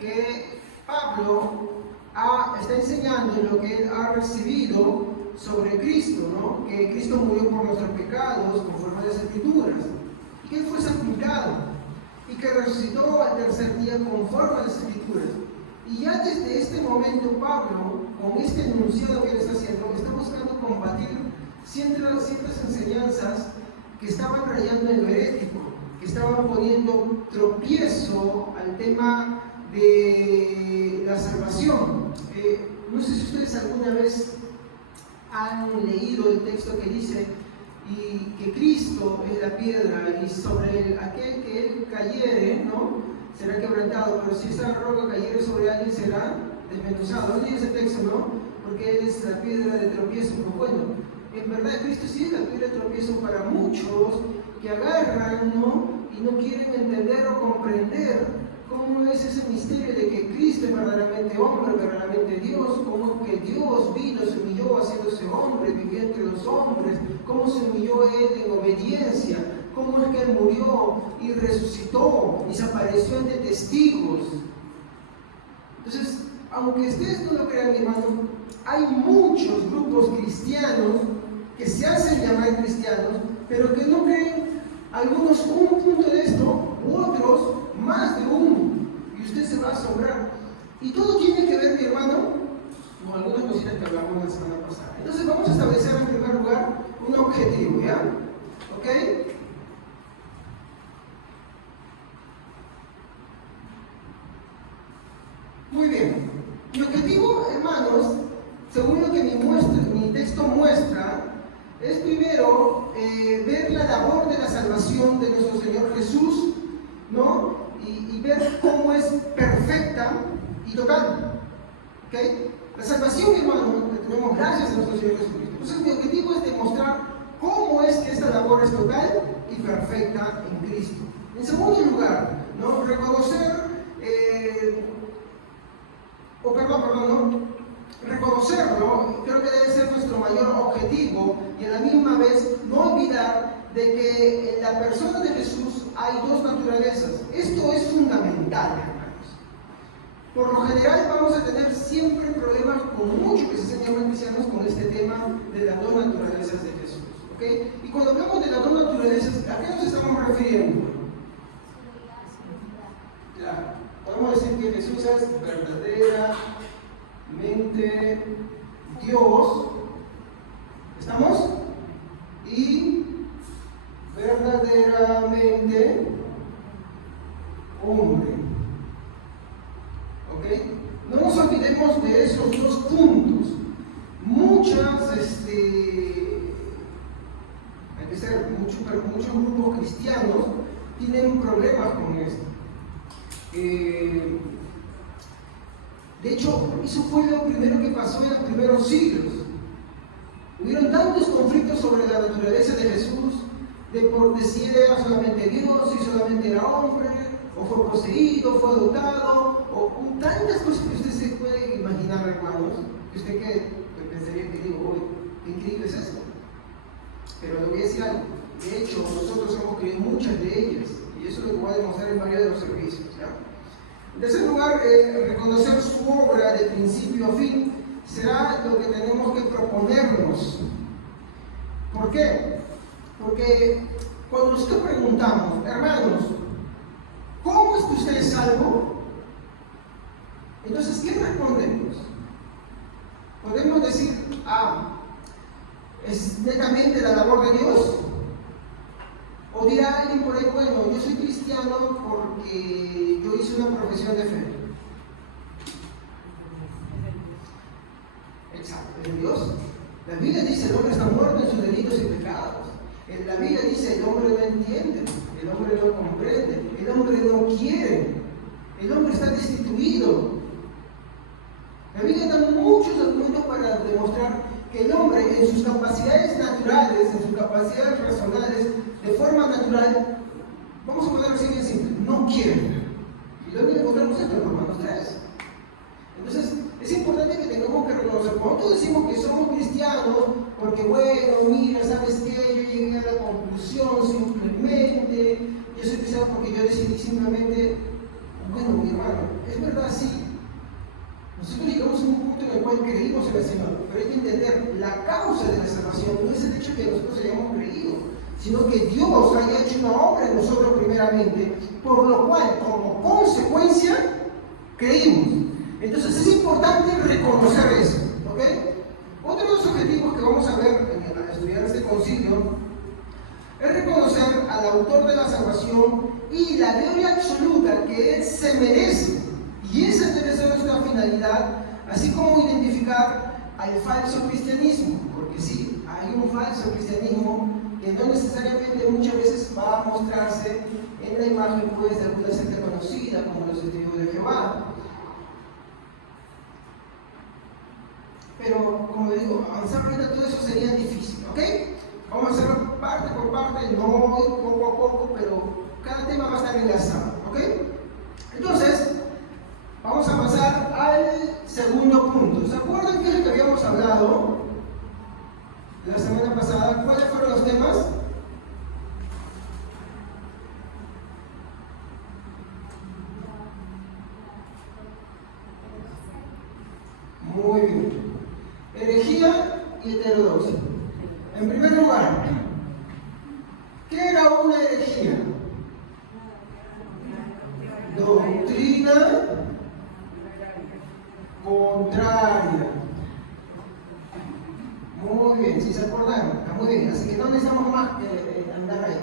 que Pablo está enseñando lo que él ha recibido sobre Cristo, ¿no? Que Cristo murió por nuestros pecados conforme a las Escrituras, y que él fue sepultado y que resucitó al tercer día conforme a las Escrituras. Y ya desde este momento Pablo, con este enunciado que él está haciendo, está buscando combatir ciertas enseñanzas que estaban rayando en lo herético, que estaban poniendo tropiezo al tema de la salvación. No sé si ustedes alguna vez han leído el texto que dice y que Cristo es la piedra y sobre aquel que él cayere, ¿no?, será quebrantado, pero si esa roca cayere sobre alguien será desmenuzado. ¿No leí ese texto, no? Porque él es la piedra de tropiezo. Pues bueno, en verdad Cristo sí es la piedra de tropiezo para muchos que agarran, ¿no?, y no quieren entender o comprender cómo es ese misterio de que Cristo es verdaderamente hombre, verdaderamente Dios, cómo es que Dios vino, se humilló haciéndose hombre, vivió entre los hombres, cómo se humilló Él en obediencia, cómo es que Él murió y resucitó y se apareció ante testigos. Entonces, aunque ustedes no lo crean, mi hermano, hay muchos grupos cristianos que se hacen llamar cristianos, pero que no creen algunos un punto de esto, u otros más de uno, y usted se va a asombrar. Y todo tiene que ver, mi hermano, con algunas cositas que hablamos la semana pasada. Entonces vamos a establecer en primer lugar un objetivo, ¿ya? ¿Ok? Muy bien. Mi objetivo, hermanos, según lo que mi texto muestra, es primero ver la labor de la salvación de nuestro Señor Jesús, ¿no? Y ver cómo es perfecta y total. ¿Ok? La salvación, hermano, que tenemos gracias a nuestro Señor Jesucristo. Entonces, mi objetivo es demostrar cómo es que esta labor es total y perfecta en Cristo. En segundo lugar, ¿no?, reconocerlo, creo que debe ser nuestro mayor objetivo, y a la misma vez no olvidar de que en la persona de Jesús hay dos naturalezas. Esto es fundamental, hermanos. Por lo general vamos a tener siempre problemas con mucho que se enseñan los cristianos con este tema de las dos naturalezas de Jesús, ¿okay? Y cuando hablamos de las dos naturalezas, ¿a qué nos estamos refiriendo? Ya, podemos decir que Jesús es verdaderamente Dios, ¿estamos? Y verdaderamente hombre, ¿ok? No nos olvidemos de esos dos puntos. Muchos grupos cristianos tienen problemas con esto. De hecho, eso fue lo primero que pasó en los primeros siglos. Hubieron tantos conflictos sobre la naturaleza de Jesús, de si él era solamente Dios, si solamente era hombre, o fue poseído, fue adoptado, o tantas cosas que usted se puede imaginar, hermanos, que usted pensaría que digo, uy, qué increíble es esto. Pero le voy a decir algo. De hecho, nosotros hemos creído muchas de ellas, y eso es lo que voy a demostrar en varios de los servicios, ¿ya? En tercer lugar, reconocer su obra de principio a fin será lo que tenemos que proponernos. ¿Por qué? Porque cuando nosotros preguntamos, hermanos, ¿cómo es que usted es salvo? Entonces, ¿qué respondemos? Podemos decir, ¿es netamente la labor de Dios? O dirá alguien por ahí, bueno, yo soy cristiano porque yo hice una profesión de fe. Exacto, ¿es Dios? La Biblia dice, el hombre está muerto en sus delitos y pecados. La Biblia dice, el hombre no entiende, el hombre no comprende, el hombre no quiere, el hombre está destituido. La Biblia da muchos argumentos para demostrar que el hombre en sus capacidades naturales, en sus capacidades personales, de forma natural, vamos a ponerlo así bien simple, no quiere. Y luego encontramos esto en Romanos 3. Entonces, es importante que tengamos que reconocer, cuando decimos que somos cristianos, porque bueno, mira, ¿sabes qué? Yo llegué a la conclusión simplemente, yo soy cristiano porque yo decidí simplemente, bueno, mi hermano, hermano, es verdad, sí. Nosotros llegamos a un punto en el cual creímos en el Señor, pero hay que entender la causa de la salvación no es el hecho de que nosotros hayamos creído, sino que Dios haya hecho una obra en nosotros primeramente, por lo cual, como consecuencia, creímos. Entonces es importante reconocer eso, ¿ok? Otro de los objetivos que vamos a ver al estudiar este concilio es reconocer al autor de la salvación y la gloria absoluta que Él se merece. Y esa debe ser nuestra finalidad, así como identificar al falso cristianismo, porque sí, hay un falso cristianismo que no necesariamente muchas veces va a mostrarse en la imagen pues, de alguna secta conocida, como los testigos de Jehová. Pero, como le digo, avanzar ahorita todo eso sería difícil, ¿ok? Vamos a hacerlo parte por parte, no poco a poco, pero cada tema va a estar enlazado, ¿ok? Entonces, vamos a pasar al segundo punto. ¿Se acuerdan qué es lo que habíamos hablado la semana pasada? ¿Cuáles fueron los temas? Muy bien. Herejía y heterodoxia. En primer lugar, ¿qué era una herejía? Doctrina contraria. Muy bien, si se acordaron, está muy bien, así que no necesitamos más andar ahí.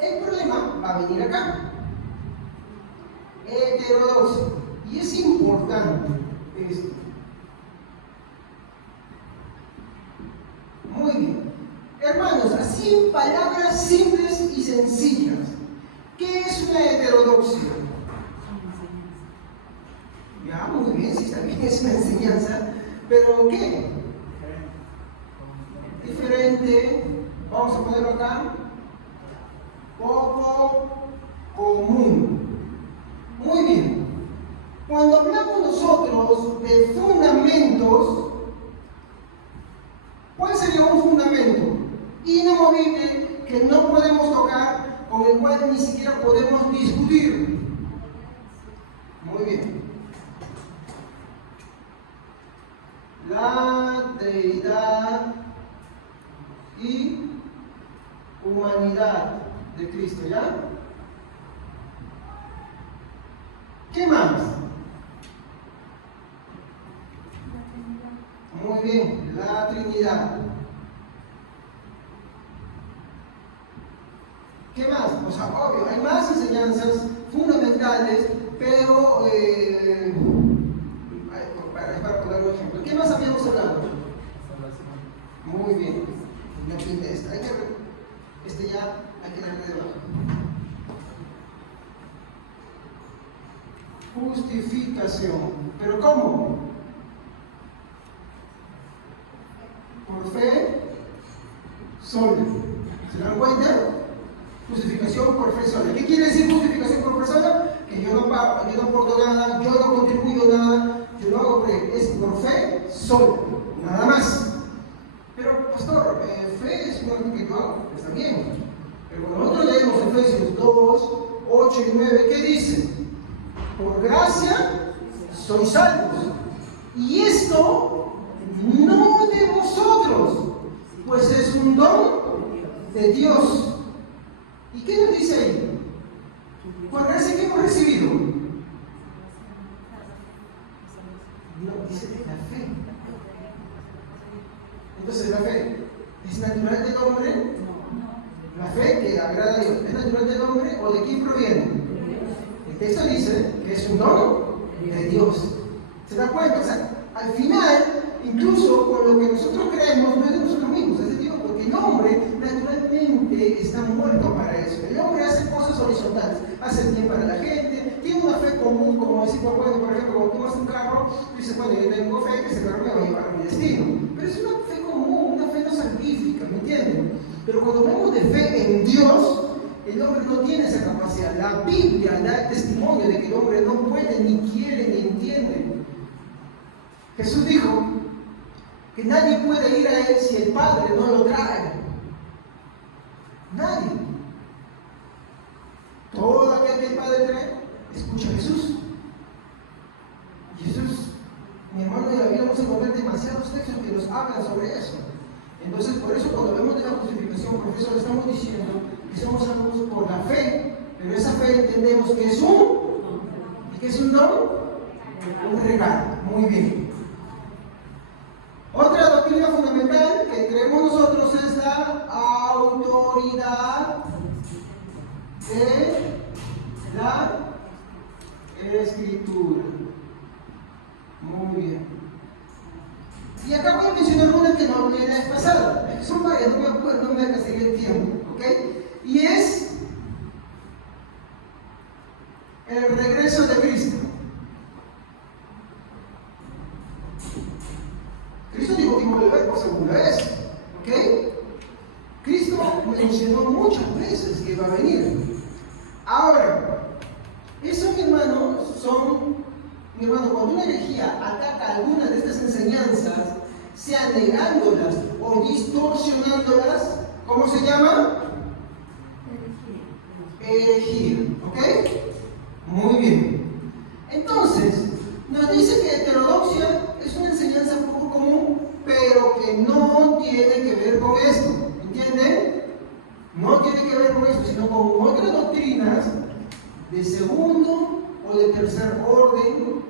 El problema va a venir acá. Heterodoxia. Y es importante esto. Muy bien. Hermanos, así en palabras simples y sencillas, ¿qué es una heterodoxia? Ya, muy bien, si está bien, es una enseñanza, pero ¿qué? Diferente, vamos a ponerlo acá, poco común. Muy bien. Cuando hablamos nosotros de fundamentos, ¿cuál sería un fundamento inamovible que no podemos tocar, con el cual ni siquiera podemos discutir? Muy bien. La deidad y humanidad de Cristo, ¿ya? ¿Qué más? Muy bien, la Trinidad. ¿Qué más? O sea, obvio, hay más enseñanzas fundamentales, pero para poner un ejemplo. ¿Qué más habíamos hablado? Muy bien. La quinta esta. Ya hay que darle debajo. Justificación. ¿Pero cómo? Por fe sola. ¿Se dan cuenta? Justificación por fe sola. ¿Qué quiere decir justificación por fe sola? Que yo no pago, yo no aporto nada, yo no contribuyo nada, yo no hago fe. Es por fe sola. Nada más. Pero, pastor, fe es una que yo hago. Está bien. Pero cuando nosotros leemos Efesios 2, 8 y 9, ¿qué dice? Por gracia sois salvos. Y esto no de vosotros, pues es un don de Dios. ¿Y qué nos dice ahí? Por gracia que hemos recibido. No, dice de la fe. Entonces, ¿la fe es natural del hombre? La fe que agrada a Dios, ¿es natural del hombre o de quién proviene? El texto dice que es un don de Dios. ¿Se da cuenta? O sea, al final, incluso con lo que nosotros creemos, no es de nosotros mismos, es de Dios, porque el hombre naturalmente está muerto para eso. El hombre hace cosas horizontales, hace el bien para la gente, tiene una fe común, como decir, bueno, por ejemplo, cuando tomas un carro, dices, bueno, yo tengo fe que ese carro me va a llevar a mi destino. Pero es una fe común, una fe no salvífica, ¿me entienden? Pero cuando hablamos de fe en Dios, el hombre no tiene esa capacidad. La Biblia da el testimonio de que el hombre no puede, ni quiere, ni entiende. Jesús dijo que nadie puede ir a Él si el Padre no lo trae. Nadie. Todo aquel que el Padre trae, escucha a Jesús. podemos encontrar demasiados textos que nos hablan sobre eso. Entonces, por eso cuando vemos de la justificación, profesor, estamos diciendo que somos salvos por la fe, pero esa fe entendemos que es un don, un regalo. Muy bien. Otra doctrina fundamental que creemos nosotros es la autoridad de la Escritura. Muy bien. Y acá voy a mencionar una que no hablé la vez pasada. Son varias, no me voy a seguir el tiempo. ¿Ok? Y es el regreso de Cristo. Cristo dijo que iba a volver por segunda vez. ¿Ok? Cristo mencionó muchas veces que iba a venir. Ahora, eso, mi hermano, cuando una herejía ataca alguna de estas enseñanzas, sea negándolas o distorsionándolas, ¿cómo se llama? Herejía. ¿Ok? Muy bien. Entonces, nos dice que heterodoxia es una enseñanza poco común, pero que no tiene que ver con esto. ¿Entienden? No tiene que ver con esto, sino con otras doctrinas de segundo o de tercer orden,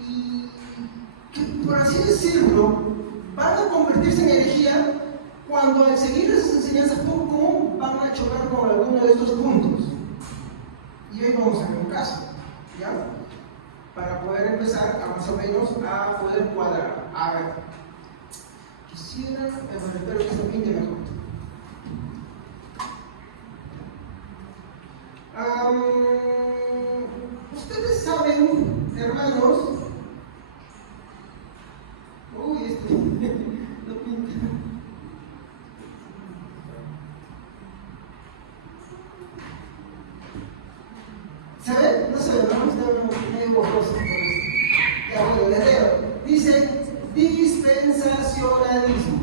y que, por así decirlo, van a convertirse en herejía cuando al seguir esas enseñanzas poco común van a chocar con alguno de estos puntos. Y hoy vamos a ver un caso, ¿ya? Para poder empezar a más o menos a poder cuadrar. A ver, quisiera, espero que se pinte mejor. Ustedes saben, hermanos, esto no pinta. ¿Se ve? No se ve, ¿no? Está medio borroso. Ya, bueno, les leo. Dice dispensacionalismo.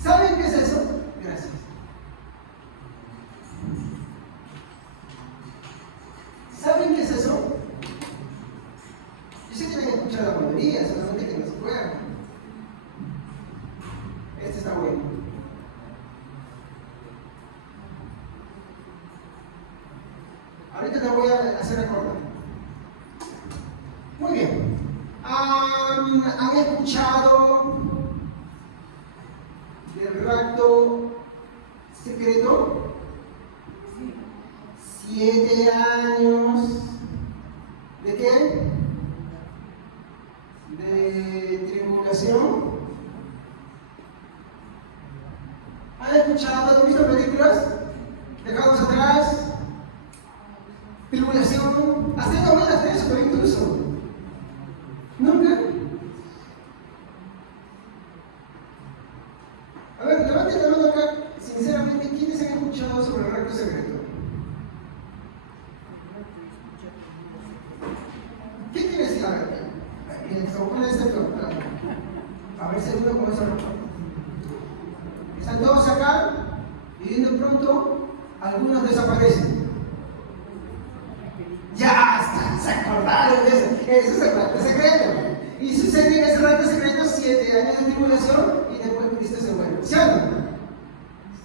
¿Saben qué es eso? Gracias. ¿Saben qué es eso? Yo sé que han escuchado la mayoría, solamente que no se acuerdan. Este está bueno. Ahorita te voy a hacer recordar. Muy bien. ¿Han escuchado del rapto secreto? 7 años ¿de qué? De tribulación. ¿Han escuchado? ¿Han visto películas? Dejados atrás. Tribulación. ¿Has tenido ganas de eso, incluso? ¿Nunca? A ver, levanten la mano acá. Sinceramente, ¿quiénes han escuchado sobre el rapto secreto? ¿Qué quiere decir? A ver, se va a poner este plan. A ver si alguno comienza a romper. Están todos acá y de pronto algunos desaparecen. Ya está, se acordaron de eso. Ese es el rapto secreto. Y sucede en ese rapto secreto 7 años de tribulación y después Cristo se vuelve. ¿Sí o no?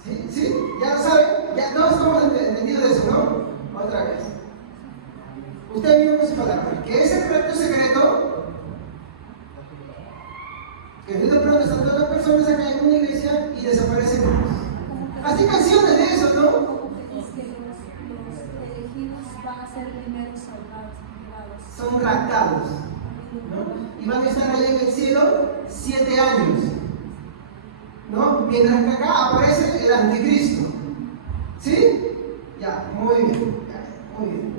¿Sí? ¿Sí? ¿Ya lo saben? Ya todos estamos entendidos de eso, ¿no? Otra vez. Usted vio con su palabra. ¿Qué es el rapto secreto? Que de pronto están todas las personas acá en una iglesia y desaparecen. Así canciones de eso, ¿no? Son raptados, ¿no? Y van a estar allá en el cielo 7 años, ¿no? Mientras que acá aparece el anticristo. ¿Sí? Ya, muy bien. Ya, muy bien.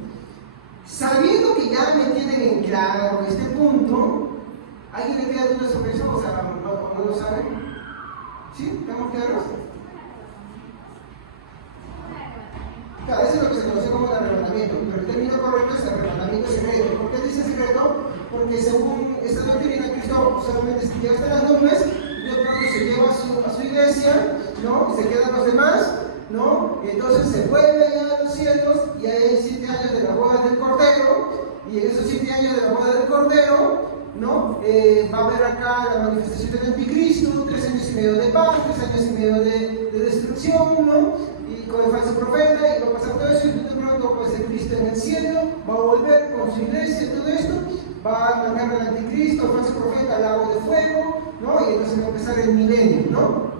Sabiendo que ya me tienen en claro este punto, ¿alguien le queda duda sobre eso? O sea, ¿no lo saben? ¿Sí? ¿Estamos claros? Claro, eso es lo que se conoce como el arrebatamiento, pero el término correcto es el arrebatamiento secreto. ¿Por qué dice secreto? Porque según esta doctrina, Cristo solamente se llega hasta las nubes, de pronto se lleva a su iglesia, ¿no? Se quedan los demás, ¿no? Y entonces se vuelve allá a los cielos y hay 7 años de la boda del Cordero, y en esos 7 años de la boda del Cordero, ¿no? Va a haber acá la manifestación del anticristo, 3 años y medio de paz, 3 años y medio de destrucción, ¿no? Y con el falso profeta, y va a pasar todo eso, y de pronto pues el Cristo en el cielo va a volver con su iglesia, todo esto, va a mandar al anticristo, al falso profeta, al lago de fuego, ¿no? Y entonces va a empezar el milenio, ¿no?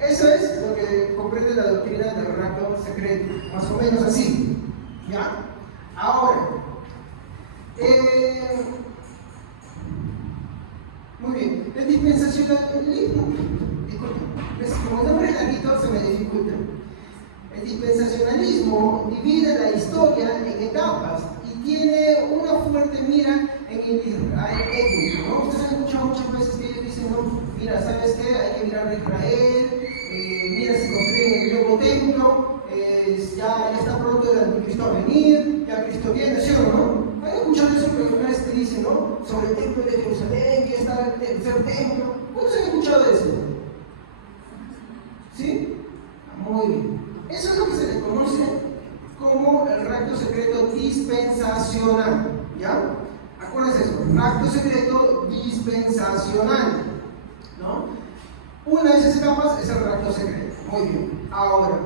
Eso es lo que comprende la doctrina del rapto secreto, más o menos así, ¿ya? Ahora, muy bien, el dispensacionalismo, disculpen, como el nombre es larguito se me dificulta. El dispensacionalismo divide la historia en etapas y tiene una fuerte mira en el Israel étnico, ¿no? Ustedes han escuchado muchas veces que ellos dicen, no, mira, ¿sabes qué? Hay que mirar a Israel, mira, se construye el nuevo templo, ya está pronto el anticristo a venir, ya Cristo viene, ¿sí o no? ¿Han escuchado eso personas que dicen, ¿no? Sobre el templo de Jerusalén, que está el tercer templo. ¿Cuántos han escuchado eso? ¿Sí? Muy bien. Eso es lo que se le conoce como el rapto secreto dispensacional. ¿Ya? Acuérdense eso, rapto secreto dispensacional. ¿No? Una de esas etapas es el rapto secreto. Muy bien. Ahora,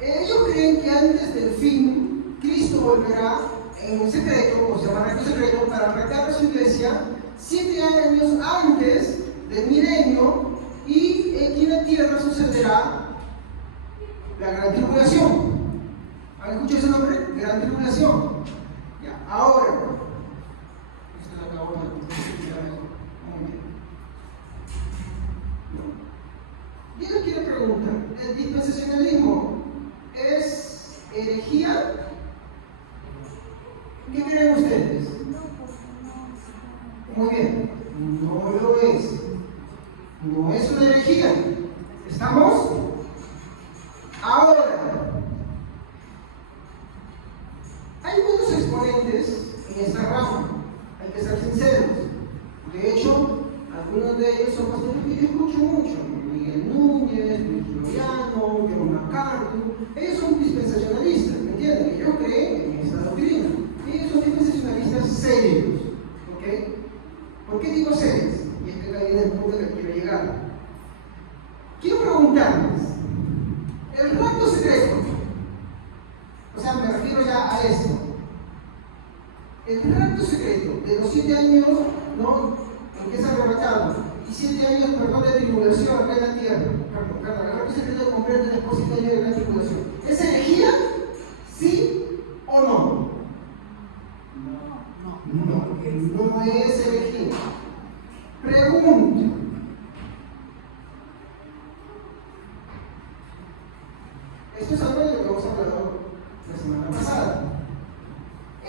ellos creen que antes del fin, Cristo volverá en un secreto, o se llama rapto secreto, para arrancar a su iglesia 7 años antes del milenio, y aquí en la tierra sucederá la gran tribulación. ¿Han escuchado ese nombre? Gran tribulación. Ya, ahora, esto lo acabo de muy bien. Yo les quiero preguntar, ¿el dispensacionalismo es herejía? ¿Qué creen ustedes? Muy bien, no lo es. No es una herejía. ¿Estamos? Ahora, hay buenos exponentes en esta rama, hay que ser sinceros. De hecho, algunos de ellos son pastores que yo escucho mucho: Miguel Núñez, Luis Floriano, John MacArthur. Ellos son dispensacionalistas, ¿me entienden? Ellos creen en esta doctrina. Ellos son dispensacionalistas serios, ¿ok? ¿Por qué digo serios? Y este es el punto que quiero llegar. Quiero preguntarles, el rapto secreto, o sea, me refiero ya a esto. El rapto secreto de los 7 años, ¿no?, en que es arrebatado, y 7 años, perdón, de tribulación acá en la tierra. Perdón, el rapto secreto comprende después 7 años de la tribulación. ¿Es herejía? ¿Sí o no? No es herejía. Pregunto. Esto es algo de lo que hemos hablado la semana pasada.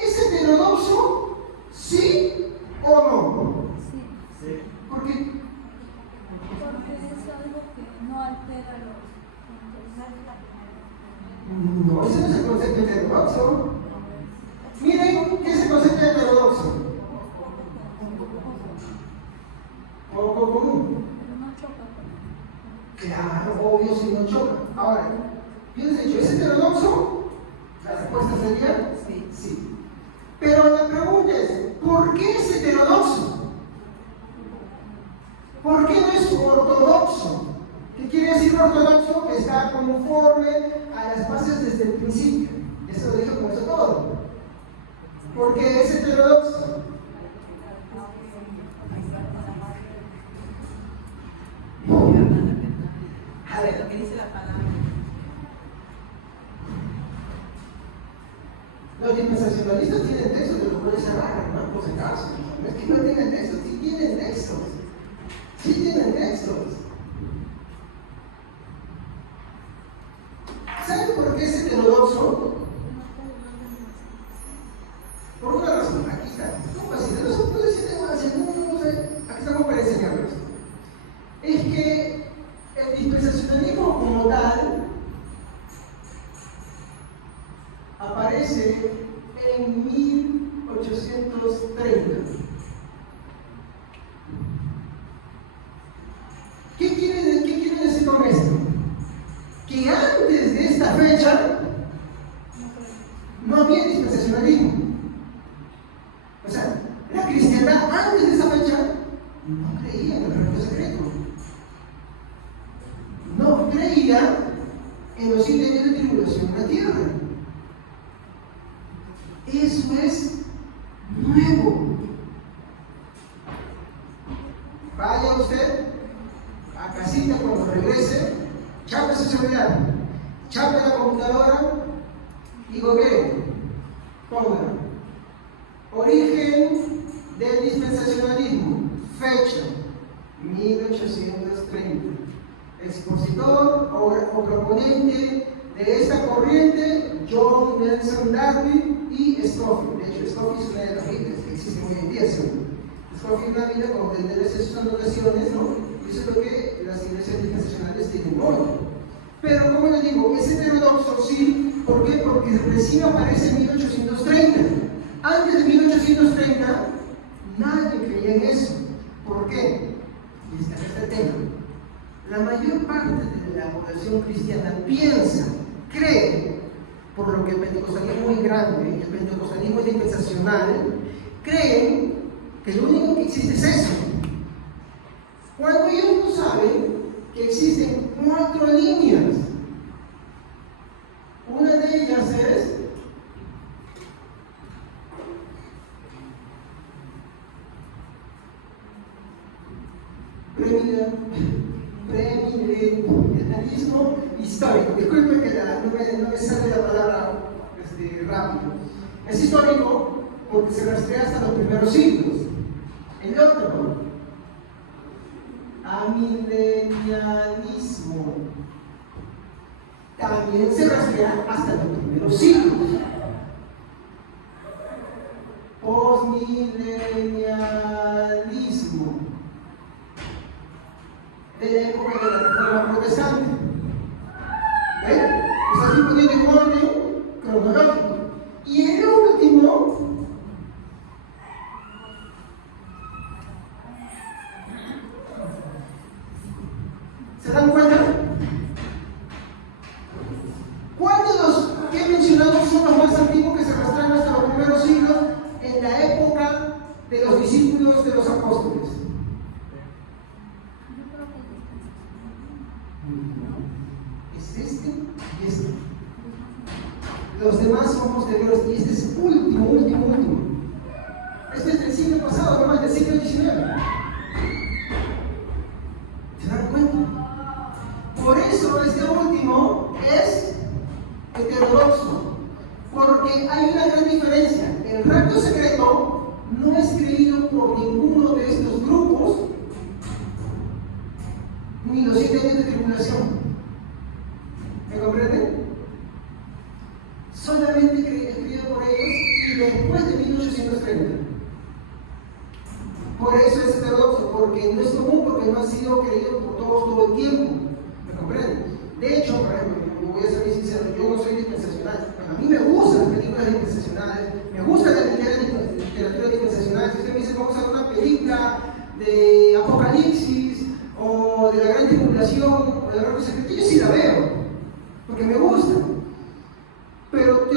¿Es heterodoxo? ¿Sí o no? Sí. ¿Por qué? Porque es algo que no altera los No, ese no es el concepto heterodoxo. Miren, ¿qué es el concepto heterodoxo? Poco común. pero no choca con Claro, obvio si no choca. Ahora, yo les he dicho, ¿es heterodoxo? La respuesta sería sí. Pero la pregunta es, ¿por qué es heterodoxo? ¿Por qué no es ortodoxo? ¿Qué quiere decir ortodoxo? Que está conforme a las bases desde el principio. Eso lo dijo con eso todo. ¿Por qué es heterodoxo? A ver, lo que dice la palabra. los dispensacionalistas tienen textos de los cuales se agarran, ¿no? Por si acaso. No es que no tengan textos, sí tienen textos. Sí tienen textos. ¿Saben por qué es heterodoxo? Por una razón, aquí está. No, pues si no se puede decir no sé, aquí estamos para enseñarlos. Es que el dispensacionalismo como tal aparece en 1830. ¿Qué quiere decir con esto? Que antes de esta fecha no había dispensacionalismo. O sea, la cristiandad ya antes de esa fecha no creían en el reino secreto. No creían en los 7 años de tribulación en la tierra. Eso es nuevo. Vaya usted a casita cuando regrese, chape su celular, chape la computadora y googlee, ponga origen del dispensacionalismo, fecha 1830. Expositor o proponente de esta corriente, John Nelson Darby y Scofield. De hecho, Scofield es una de las Biblias que existen hoy en día. Scofield es una Biblia con tendencias de sus anotaciones, ¿no? Y eso es lo que las iglesias dispensacionales tienen hoy. Pero, como les digo, es heterodoxo, sí. ¿Por qué? Porque recién aparece en 1830. Antes de 1830, nadie creía en eso. ¿Por qué? Y está este tema. La mayor parte de la población cristiana piensa, cree, por lo que el pentecostalismo es grande, el pentecostalismo es dispensacional, creen que lo único que existe es eso. Cuando ellos no saben que existen 4 líneas. Una de ellas es premilenialismo histórico. Disculpen que no me sale la palabra rápido. Es histórico porque se rastrea hasta los primeros siglos. El otro, amilenialismo, también se rastrea hasta los primeros siglos. Postmilenialismo, de la época de la Reforma Protestante. ¿Ven? Está aquí poniendo en orden cronológico. Y el último, ¿se dan cuenta? ¿Cuál de los que he mencionado son los más antiguos que se rastrean hasta los primeros siglos en la época de los discípulos de los apóstoles? Es este y este. Los demás son posteriores y este es último. Este es del siglo pasado, nomás del siglo XIX. ¿Se dan cuenta? Por eso este último es heterodoxo, porque hay una gran diferencia. El rapto secreto no es creído por ninguno de estos grupos, ni los 7 años de tribulación. ¿Me comprenden? Solamente es creído por ellos y después de 1830. Por eso es heterodoxo, porque no es común, porque no ha sido creído por todos todo el tiempo. ¿Me comprenden? De hecho, por ejemplo, voy a ser muy sincero, yo no soy dispensacional. Bueno, a mí me gustan las películas dispensacionales, me gusta la literatura dispensacional. Si usted me dice, vamos a ver una película de Apocalipsis, o de la Gran Tribulación, o de la Gran Secreto, yo sí la veo, porque me gusta. Pero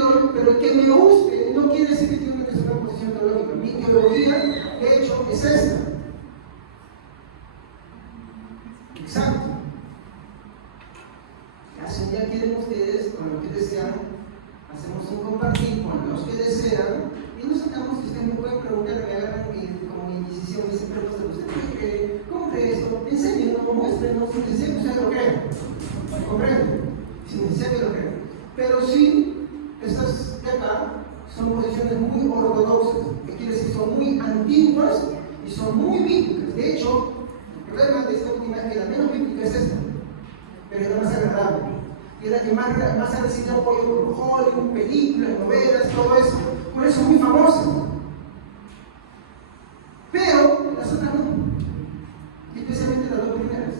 que me guste no quiere decir que tenga que ser una posición teológica. Mi teología, de hecho, es esta. Exacto. Si un día quieren ustedes, con lo que desean, hacemos un compartir con los que desean y nos sacamos. Si ustedes me pueden preguntar, me hagan como mi inquisición, me dicen, pero ¿usted cree? ¿Cómo cree esto? Enséñenos, muéstrenos, si necesariamente ustedes lo creen. ¿Comprenden? Si necesariamente lo creen. Pero sí, estas de acá son posiciones muy ortodoxas, que quiere decir son muy antiguas y son muy bíblicas. De hecho, el problema de esta última es que la menos bíblica es esta, pero es la más agradable. Y es la que más ha recibido apoyo por Hollywood, películas, novelas, todo eso. Por eso es muy famosa. Pero las otras no. Especialmente las 2 primeras.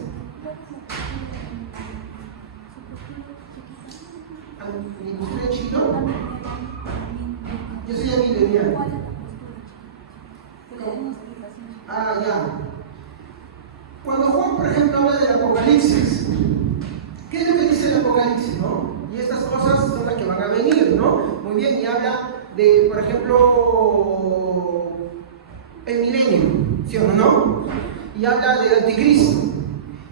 ¿Mi postura es chiquito? Yo soy amilenial. Ah, ya. Cuando Juan, por ejemplo, habla del Apocalipsis, ¿qué es lo que dice el Apocalipsis, no? Y estas cosas son las que van a venir, ¿no? Muy bien, y habla de, por ejemplo, el milenio, ¿sí o no? Y habla del anticristo.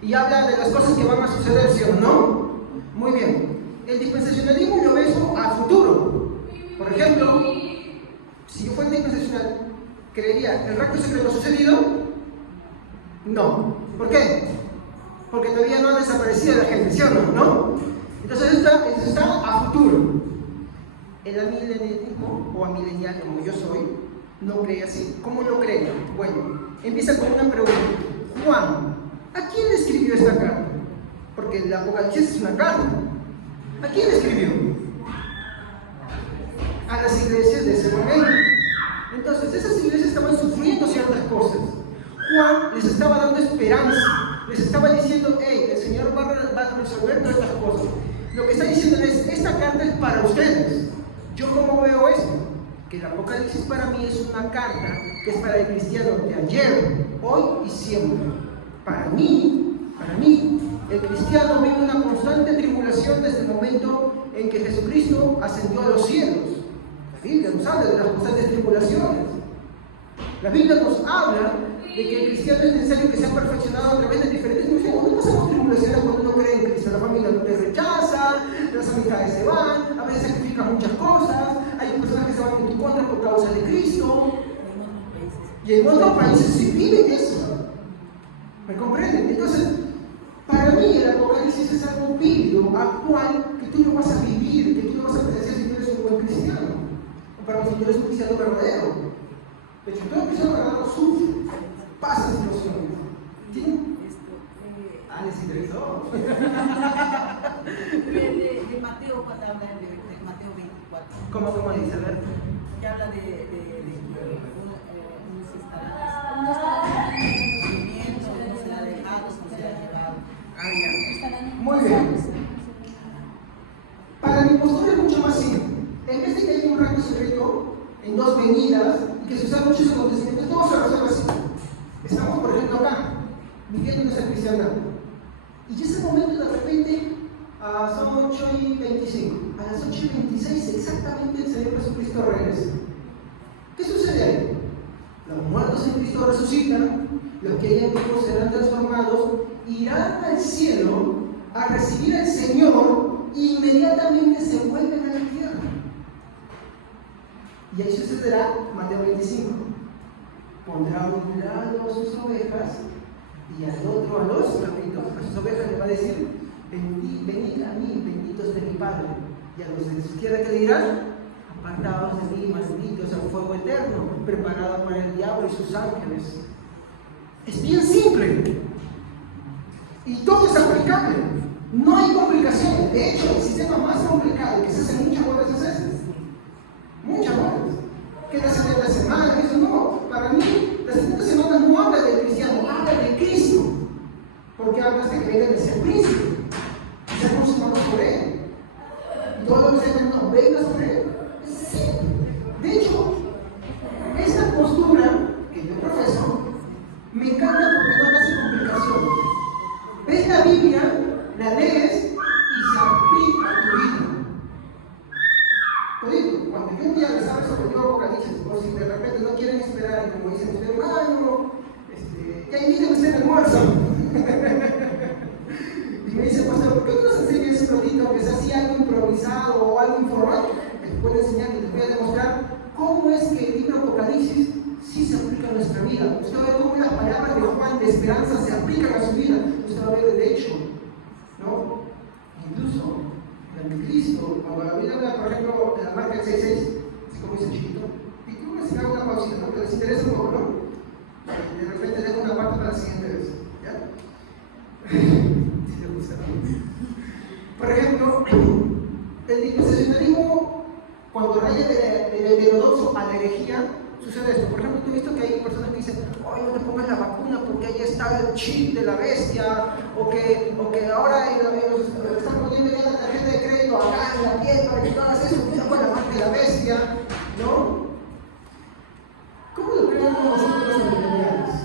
Y habla de las cosas que van a suceder, ¿sí o no? Muy bien. El dispensacionalismo yo veo a futuro. Por ejemplo, si yo fuera dispensacional, ¿creería el rapto secreto ha sucedido? No. ¿Por qué? Porque todavía no ha desaparecido la gente, ¿sí o no? Entonces esto está a futuro. El amilenialismo, o amilenial como yo soy, no cree así. ¿Cómo lo cree? Bueno, empieza con una pregunta. Juan, ¿a quién le escribió esta carta? Porque el Apocalipsis es una carta. ¿A quién le escribió? A las iglesias de ese momento. Entonces, esas iglesias estaban sufriendo ciertas cosas. Juan les estaba dando esperanza. Les estaba diciendo, hey, el Señor va a resolver todas estas cosas. Lo que está diciendo es, esta carta es para ustedes. ¿Yo cómo veo esto? Que el Apocalipsis para mí es una carta que es para el cristiano de ayer, hoy y siempre. Para mí, el cristiano vive una constante tribulación desde el momento en que Jesucristo ascendió a los cielos. La Biblia nos habla de las constantes tribulaciones. La Biblia nos habla de que el cristiano es necesario que sea perfeccionado a través de diferentes tribulaciones. No pasamos tribulaciones cuando uno cree en Cristo. La familia no te rechaza, las amistades se van, a veces sacrificas muchas cosas, hay personas que se van en tu contra por causa de Cristo. Y en otros países sí viven eso. ¿Me comprenden? Entonces, para mí el Apocalipsis es algo vívido, actual, que tú no vas a vivir, que tú no vas a apreciar si tú eres un buen cristiano. O para mí, si tú eres un cristiano verdadero. De hecho, todo cristiano verdadero sufre, pasa situaciones. ¿Entienden? Les interesó. De Mateo, cuando habla de Mateo 24. ¿Cómo dice? A ver. Que habla de que uno se estará viviendo, uno será dejado, uno será llevado. Muy bien. Para mi postura es mucho más simple. En vez de que haya un rango secreto en dos venidas y que se usan muchos acontecimientos, todo se resuelve así. Estamos, por ejemplo, acá, viviendo nuestra cristiandad. Y ese momento de repente, son 8:25. A las 8:26 exactamente el Señor Jesucristo regresa. ¿Qué sucede ahí? Los muertos en Cristo resucitan, los que hayan vivos serán transformados, irán al cielo a recibir al Señor e inmediatamente se vuelven a la tierra. Y ahí sucederá Mateo 25. Pondrá a un lado a sus ovejas y al otro a los cabritos. A sus ovejas le va a decir, venid a mí, benditos de mi Padre. Y a los de su izquierda que le dirán, apartados de mí, malditos al fuego eterno, preparado para el diablo y sus ángeles. Es bien simple. Y todo es aplicable. No hay complicaciones. De hecho, el sistema más complicado que se hace muchas horas es este. Muchas horas. Que las 70 semanas, eso no. Para mí, las 70 semanas no habla del cristiano, habla de Cristo. Porque hablas de que venga de ser príncipe. Y ser consumados por él. Y todo lo que se no venga sobre él. Sí. De hecho, esta postura que yo profeso me encanta porque no te hace complicaciones. Ves la Biblia, la lees y se aplica a tu vida. Te digo, cuando yo un día les hablo sobre el Apocalipsis, o si de repente no quieren esperar, y como dicen ustedes, no, ya inviten ustedes al almuerzo. Y me dicen, pastor, ¿por qué no nos enseña ese ratito, que sea así algo improvisado o algo informal? Les puedo enseñar y les voy a demostrar cómo es que el libro Apocalipsis sí se aplica a nuestra vida. Usted va a ver cómo las palabras de Juan de esperanza se aplican a su vida. Usted va a ver de hecho, ¿no? Incluso el anticristo, cuando la Biblia habla, por ejemplo, de la marca 66, así como dice chiquito, y tú me hago una pausita, ¿no? Que les interesa un poco, ¿no? De repente dejo una parte para la siguiente vez, ¿ya? Si te gusta, ¿no? Por ejemplo, el dispensacionalismo, cuando raya del heterodoxo a la herejía, sucede esto. Por ejemplo, tú has visto que hay personas que dicen, oye, no te pongas la vacuna porque ahí está el chip de la bestia, o que ahora están poniendo ya la tarjeta de crédito acá en la piel para que tú hagas eso, cuidado con la marca de la bestia, ¿no? ¿Cómo lo creamos nosotros los millennials?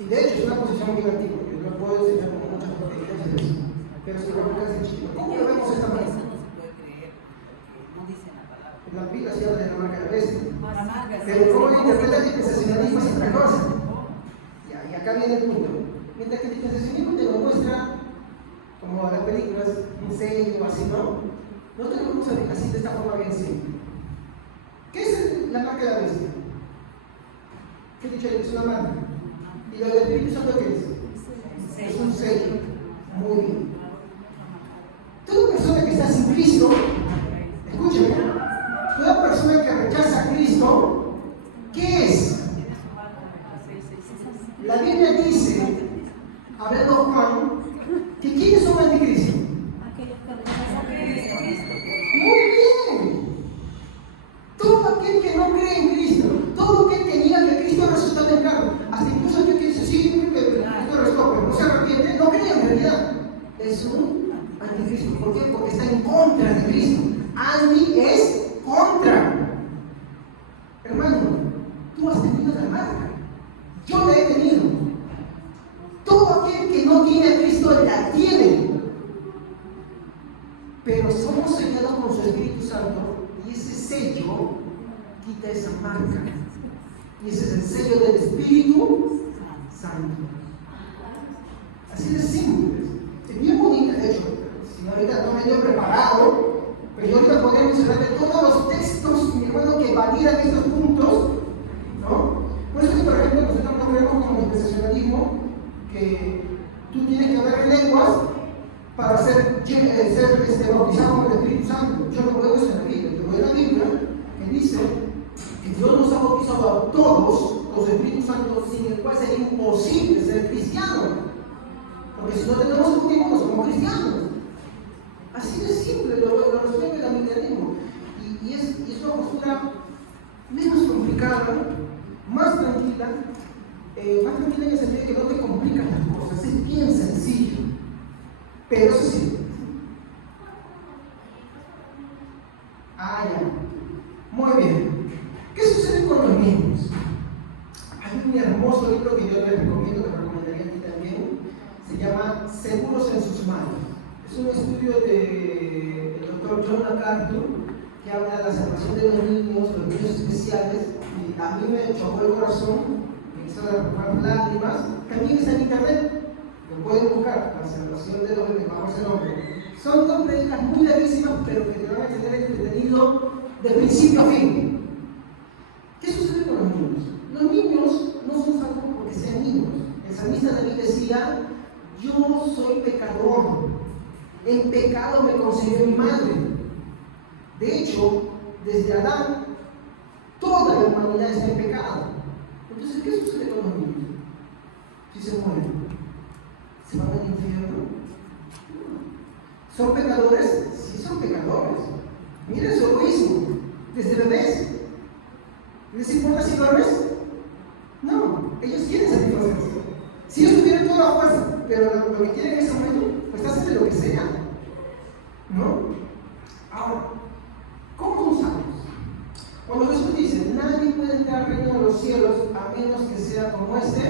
Y de hecho es una posición muy antigua, yo no puedo enseñar con muchas proteínas de eso, pero si lo vemos en chico, ¿cómo lo vemos esta manera? Eso no se puede creer, porque no dice la palabra. La Biblia se habla de la marca de la bestia. La marca, Pero cómo lo interpreta el dispensacionalismo es otra cosa. Y acá viene el punto. Mientras que el dispensacionalismo te lo muestra, como las películas, un sello así, ¿no? Nosotros lo vamos a ver así de esta forma bien simple. ¿Qué es la marca de la bestia? ¿Qué he dicho? Es una marca. ¿Y lo del Espíritu Santo qué es? Es un sello. Muy bien. Toda persona que está sin Cristo, escúchame, toda persona que rechaza a Cristo, ¿qué es? La Biblia dice, hablando Juan, que ¿quiénes son anticristo? Muy bien. Todo aquel que no cree en Cristo, todo aquel que niega que Cristo resucitó en carne, hasta incluso aquel que dice, sí, yo creo que Cristo resucitó, pero no se arrepiente, no cree en realidad. Es un anticristo. ¿Por qué? Porque está en contra de Cristo. Anti es contra. Hermano, tú has tenido la marca. Yo la he tenido. Todo aquel que no tiene a Cristo la tiene. Pero somos sellados con su Espíritu Santo y ese sello quita esa marca. Y ese es el sello del Espíritu Santo. Así de simple. Es bien bonita, de hecho. Si ahorita no me he preparado, pero yo ahorita podría mencionar todos los textos, mi hermano, que validan estos puntos, ¿no? Por eso que, por ejemplo, nosotros no creemos como el dispensacionalismo que tú tienes que hablar en lenguas para ser bautizado con el Espíritu Santo. Yo no veo eso en la Biblia. Yo veo en la Biblia que dice que Dios nos ha bautizado a todos con el Espíritu Santo, sin el cual sería imposible ser cristiano. Porque si no tenemos un tiempo, no somos cristianos. Así de simple lo resuelve el amilanismo. Y es una postura menos complicada, más tranquila en el sentido de que no te complicas las cosas, es bien sencillo. Pero eso sí. Ya. Muy bien. ¿Qué sucede con los niños? Hay un hermoso libro que yo les recomiendo, que recomendaría a ti también. Se llama Seguros en sus manos. Es un estudio del doctor John MacArthur que habla de la salvación de los niños especiales, y a mí me chocó el corazón, me hizo derramar lágrimas. También está en internet, lo pueden buscar, la salvación de los bebés, vamos a el nombre. Son dos predicas muy larguísimas, pero que te van a tener entretenido de principio a fin. ¿Qué sucede con los niños? Los niños no son salvos porque sean niños. El salmista David decía: yo soy pecador, en pecado me concibió mi madre. De hecho, desde Adán, toda la humanidad está en pecado. Entonces, ¿qué sucede con los niños? Si se mueren, ¿se van al infierno? ¿Son pecadores? Sí, son pecadores. Miren su egoísmo, desde bebés. ¿Les importa si duermes? No, ellos quieren satisfacerse. Si ellos tuvieran toda la fuerza, pero lo que quieren en ese momento, pues hacen de lo que sea, ¿no? Ahora, ¿cómo nos salvos? Cuando Jesús dice, nadie puede entrar al reino de los cielos a menos que sea como este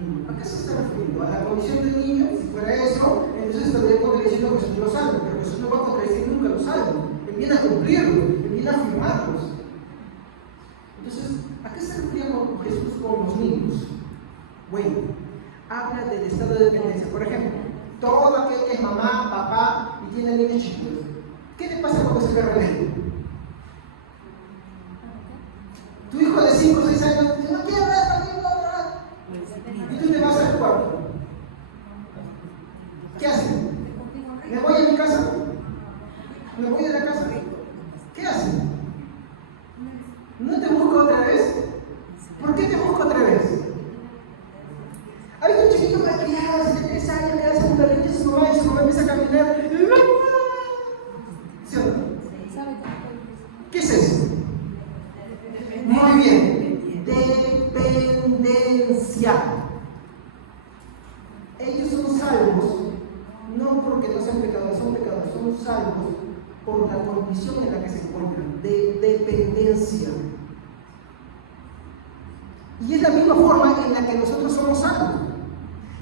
niño. ¿A qué se está refiriendo? ¿A la condición del niño? Si fuera eso, entonces estaría contradiciendo que Jesús lo salva, pero Jesús no va a contradecir nunca los salvos. Él viene a cumplirlo, Él viene a afirmarlos. Entonces, ¿a qué se refería con Jesús con los niños? Bueno, habla del estado de dependencia. Por ejemplo, todo aquel que es mamá, papá y tiene niños chicos, ¿qué le pasa cuando se rebelde? Tu hijo de 5 o 6 años dice: no quiero ver, no quiero ver. Y tú te vas al cuarto. ¿Qué haces? ¿Me voy a mi casa? ¿Me voy de la casa? ¿Qué haces? ¿No te busco otra vez? ¿Por qué te busco otra vez? Hay un chiquito malcriado de 3 años que hace un berrinche a su mamá y su mamá empieza a caminar. ¿Sí o no? ¿Qué es eso? Muy bien. Dependencia. Ellos son salvos, no porque no sean pecadores, son salvos por la condición en la que se encuentran, de dependencia. Y es la misma forma en la que nosotros somos salvos.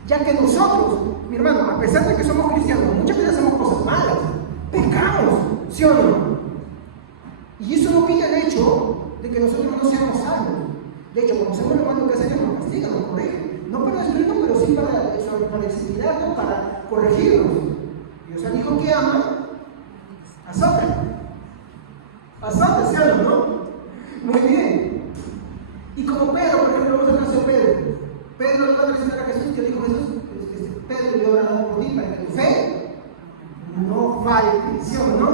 Ya que nosotros, mi hermano, a pesar de que somos cristianos, muchas veces hacemos cosas malas, pecamos, ¿sí o no? Y eso no quita el hecho de que nosotros no seamos salvos. De hecho, cuando somos hermanos, ¿qué hacen? Nos castigan, nos corrigen. No para destruirnos, pero sí para disciplinarnos, para corregirnos. Dios al hijo que ama, azota. Azota, ¿sí o no? Muy bien. Y como Pedro, por ejemplo, vamos a hablar de Pedro. Pedro le iba a traicionar a Jesús, que le dijo Jesús, Pedro, yo voy a orar por ti para que tu fe no falte, ¿sí o no?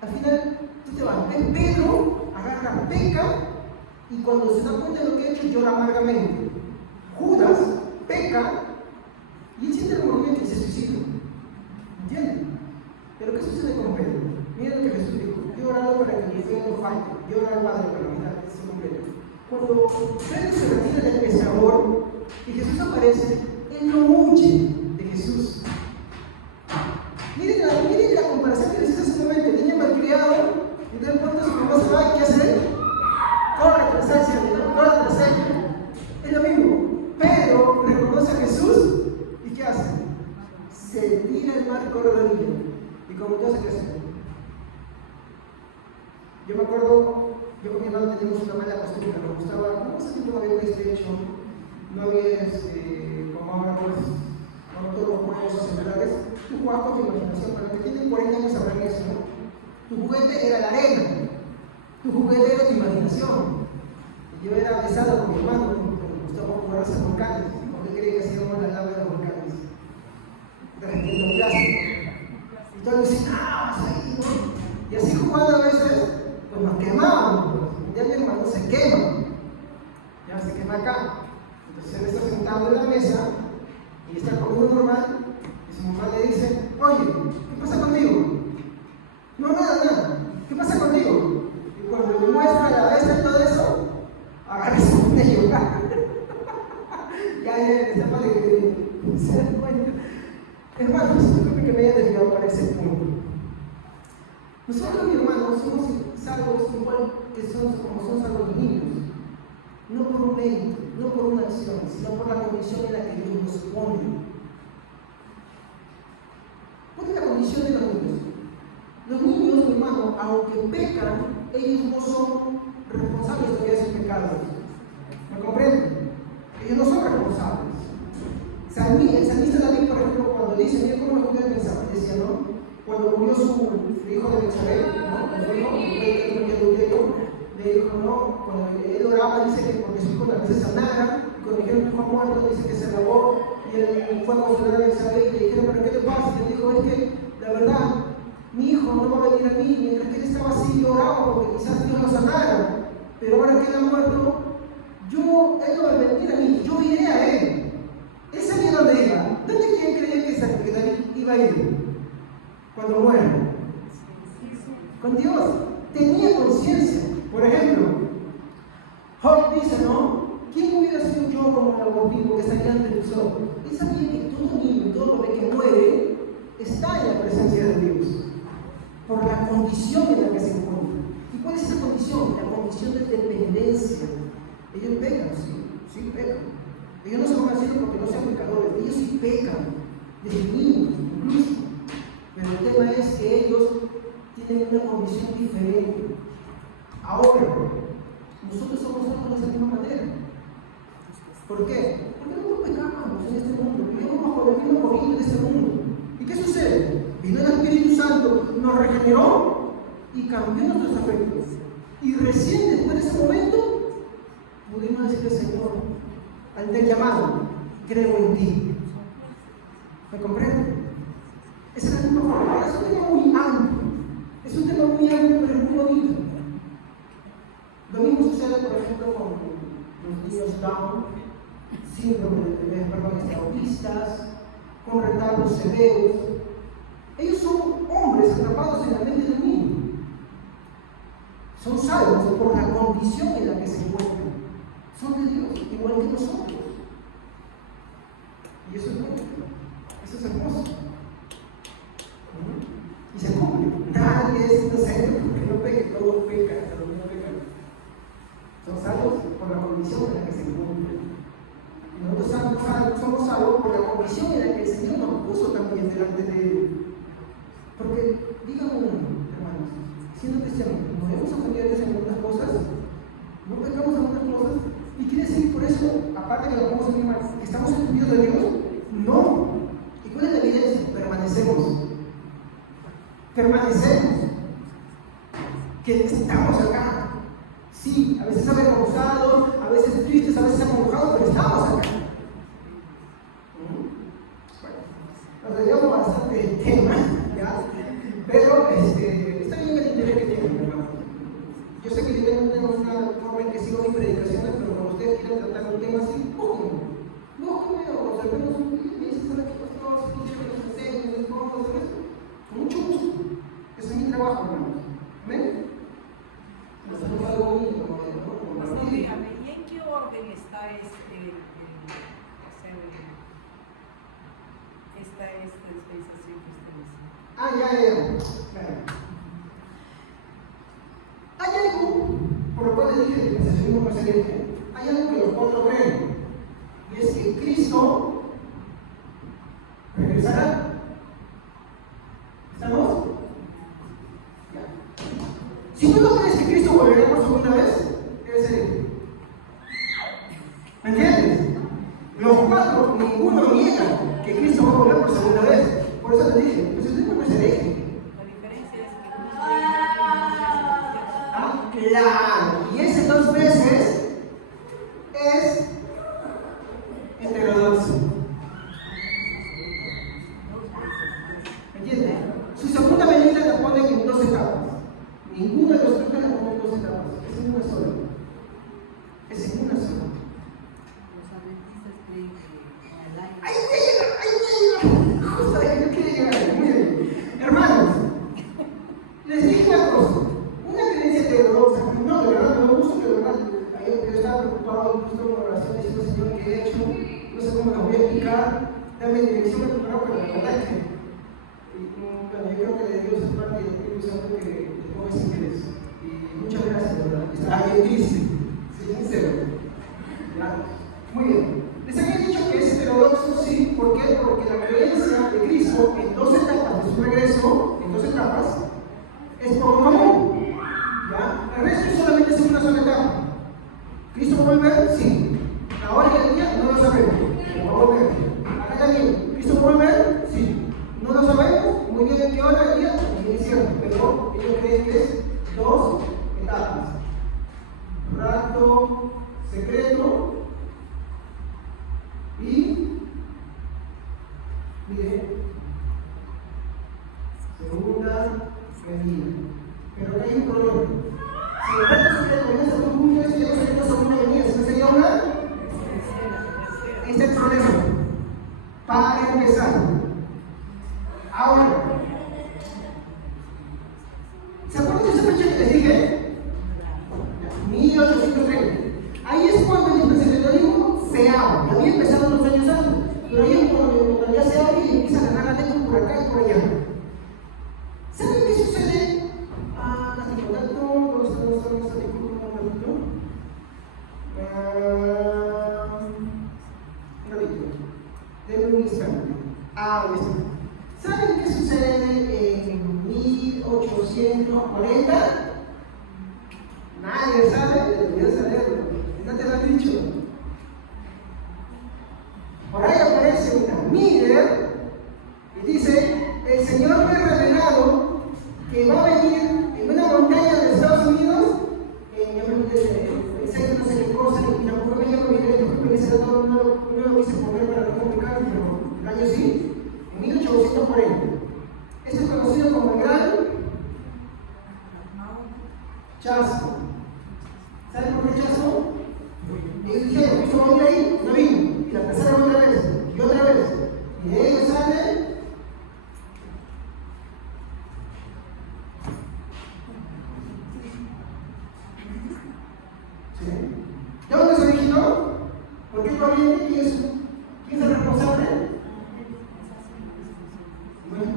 Al final, tú te vas. Pedro agarra, peca, y cuando se da cuenta de lo que ha hecho, llora amargamente. Judas peca, y él siente el movimiento y se suicida. ¿Entienden? Pero ¿qué sucede con Pedro? Miren lo que Jesús dijo. Yo he orado para que mi fe no falte. Yo he orado al Padre para que se complete. Cuando Pedro se retira del pescador y Jesús aparece, él no huye de Jesús. Miren la comparación que les hice simplemente. Niño malcriado, y de pronto su mamá se va, ¿qué hace? Corre tras él, ¿no? Corre tras él. Es lo mismo. Pedro reconoce a Jesús y ¿qué hace? Se tira el mar y corre la orilla. Y como yo sé qué hacer. Yo me acuerdo, yo con mi hermano teníamos una mala costumbre, nos gustaba, no sé si no había PlayStation, no había como ahora pues, como todos los juegos celulares, tú jugabas con tu imaginación, para los que tienen 40 años sabrán eso, ¿no? Tu juguete era la arena, tu juguete era tu imaginación. Y yo era besado con mi hermano, me gustaba jugar a los volcanes, porque quería que hacíamos la lava de los volcanes, derritiendo plástico. Y todos decían, vamos ahí, ¿no? Y así jugando a veces, pues nos quemábamos, ya mi hermano se quema, ya se quema acá. Entonces él está sentado en la mesa y está comiendo normal, y su mamá le dice, oye, ¿qué pasa contigo? No, nada, ¿qué pasa contigo? Y cuando le muestra la cabeza y todo eso, agarra y se pone a llorar. Ya esta parte que se da cuenta. Hermanos, yo creo que me haya desviado para ese punto. Nosotros, mi hermano, somos salvos igual que como son salvos los niños. No por un mérito, no por una acción, sino por la condición en la que Dios nos pone. ¿Cuál es la condición de los niños? Los niños, mi hermano, aunque pecan, ellos no son responsables de esos pecados. ¿Me comprenden? Ellos no son responsables. El salmista David, por ejemplo, cuando dice, mira cómo me ocurrió el mensaje, decía, ¿no? Cuando murió su hijo de Betsabé, ¿no? Le dijo, no, cuando él oraba, dice que porque su hijo la se sanara, y cuando dijeron que hijo muerto, dice que se lavó, y él fue a consolar a Betsabé, y le dijeron, ¿pero qué le pasa? Y él dijo, es que, la verdad, mi hijo no va a venir a mí, mientras que él estaba así, yo oraba, porque quizás Dios lo sanara, pero ahora que él ha muerto, él no va a venir a mí, yo iré a él. Él sabía dónde iba. ¿Dónde quién creía que David iba a ir cuando muera? Con Dios. Tenía conciencia. Por ejemplo, Job dice, ¿no? ¿Quién hubiera sido yo como el bautismo que salía ante tus ojos? Él sabía que todo niño, todo bebé que muere, está en la presencia de Dios. Por la condición en la que se encuentra. ¿Y cuál es esa condición? La condición de dependencia. Ellos pecan, sí pecan. Ellos no se van al cielo porque no sean pecadores, ellos sí pecan, desde niños incluso. Pero el tema es que ellos tienen una condición diferente. Ahora, nosotros somos salvos de la misma manera. ¿Por qué? Porque nosotros pecamos en este mundo, vivimos bajo el mismo gobierno de este mundo. ¿Y qué sucede? Vino el Espíritu Santo, nos regeneró y cambió nuestros afectos. Y recién después de ese momento, pudimos decirle, Señor, ante el llamado, creo en ti. ¿Me comprende? Esa es la misma forma. Es un tema muy amplio. Es un tema muy amplio, pero es muy bonito. Lo mismo sucede, por ejemplo, con los niños Down, síndrome de autistas, con retardos severos. Ellos son hombres atrapados en la mente del niño. Son salvos por la condición en la que se encuentran. Son de Dios, igual que nosotros. Y eso es bueno, eso es hermoso. Y se cumple. Nadie es inocente porque no peque, todos pecan, pero no pecan. Son salvos por la condición en la que se encuentran. Y nosotros somos salvos por la condición en la que el Señor nos puso también delante de Él. Porque, díganme, hermanos, siendo cristianos, vemos ofendidos en algunas cosas, no pecamos en algunas cosas, y quiere decir por eso, aparte que lo podemos afirmar, que estamos ofendidos de Dios, no. ¿Y cuál es la evidencia? Permanecemos. Que estamos acá. Sí, a veces avergonzados, a veces tristes, a veces enojados, pero estamos acá. Bueno, nos desviamos bastante del tema, ¿ya? Pero está bien el interés que tienen, hermano. Yo sé que tienen una forma en que sigo mis predicaciones, pero cuando ustedes quieren tratar un tema así, búsquenme o observemos un día y me dicen, ¿sabes qué, pastor? Si tú quieres que nos enseñen, ¿cómo hacer eso? Con mucho gusto. Ese es mi trabajo, hermanos. ¿Amén? Hacemos algo bonito, ¿no? Pastor, dígame, ¿y en qué orden está esta dispensación que usted dice? Claro. Hay algo, por lo cual les dije que dispensación no puede ser eje. Hay algo que los cuatro creen, y es que Cristo regresará. ¿Estamos? Si tú no crees que Cristo volverá por segunda vez, debe ser él. ¿Me entiendes? Los cuatro, ninguno niega que Cristo va a volver por segunda vez. Por eso te dije, pues usted no puede ser eje. La diferencia es que Claro, y ese 2 veces es heterodoxo. ¿Me entiendes? Su segunda venida la ponen en 2 etapas. Ninguno de los tres la ponen en 2 etapas. Es en una sola. los adventistas creen que en el año. ¡Ahí voy a llegar! Justo ahí, no quiere llegar. Muy bien. Hermanos, les dije una cosa. Una creencia heterodoxa. No, de verdad, no me gusta, de verdad. Yo estaba preocupado, incluso en oración, diciendo, Señor, ¿qué he hecho? No sé cómo lo voy a explicar. Dame dirección, pero la verdad es que. Bueno, yo creo que de Dios es parte del Espíritu Santo que le ponga ese interés. Y muchas gracias, de verdad. Está bien triste, sí, sincero. ¿Ya? Muy bien. Les había dicho que es heterodoxo, sí. ¿Por qué? Porque la creencia de Cristo en 2 etapas de su regreso, en 2 etapas, es por común. ¿Ya? El resto solamente es una sola etapa. ¿Cristo va a volver? Sí. La hora y el día no lo sabemos. Pero va a volver. Acá también. ¿Cristo va a volver? Sí. No lo sabemos, muy bien en qué hora del día, también es cierto, pero ellos creen que es 2 etapas. Rapto secreto y, mire, segunda venida. Pero acá hay un problema. Si el rapto secreto comienza por un punto, eso ya no sería una segunda venida, sino sería una. Este es el problema. Para empezar. Ahora, ¿se acuerdan de esa fecha que les dije? 1830. Ahí es cuando el dispensacionalismo se abre. Había empezado unos años antes, pero ahí es cuando ya se abre y empieza a ganar adentro por acá y por allá. ¿Saben qué sucede? Hasta contacto, ¿dónde está? Un ratito. Denme un instante. Ahí está. ¿Saben qué sucede en 1840? Nadie sabe, debería saberlo. No te lo han dicho. Por ahí aparece una Miller y dice: el Señor me ha revelado que va a venir en una montaña de Estados Unidos, el centro no sé qué cosa, y tampoco me llamo directo, porque no lo quise poner para no complicarme, pero el año sí. 1840. Esto es conocido como el Gran Chasco. ¿Saben por qué chasco? Ellos dijeron: Cristo va a venir ahí, no vino. Y la empezaron otra vez, y otra vez. Y de ellos sale. ¿Sí? ¿De dónde se originó? ¿Por qué proviene? ¿Quién es el responsable?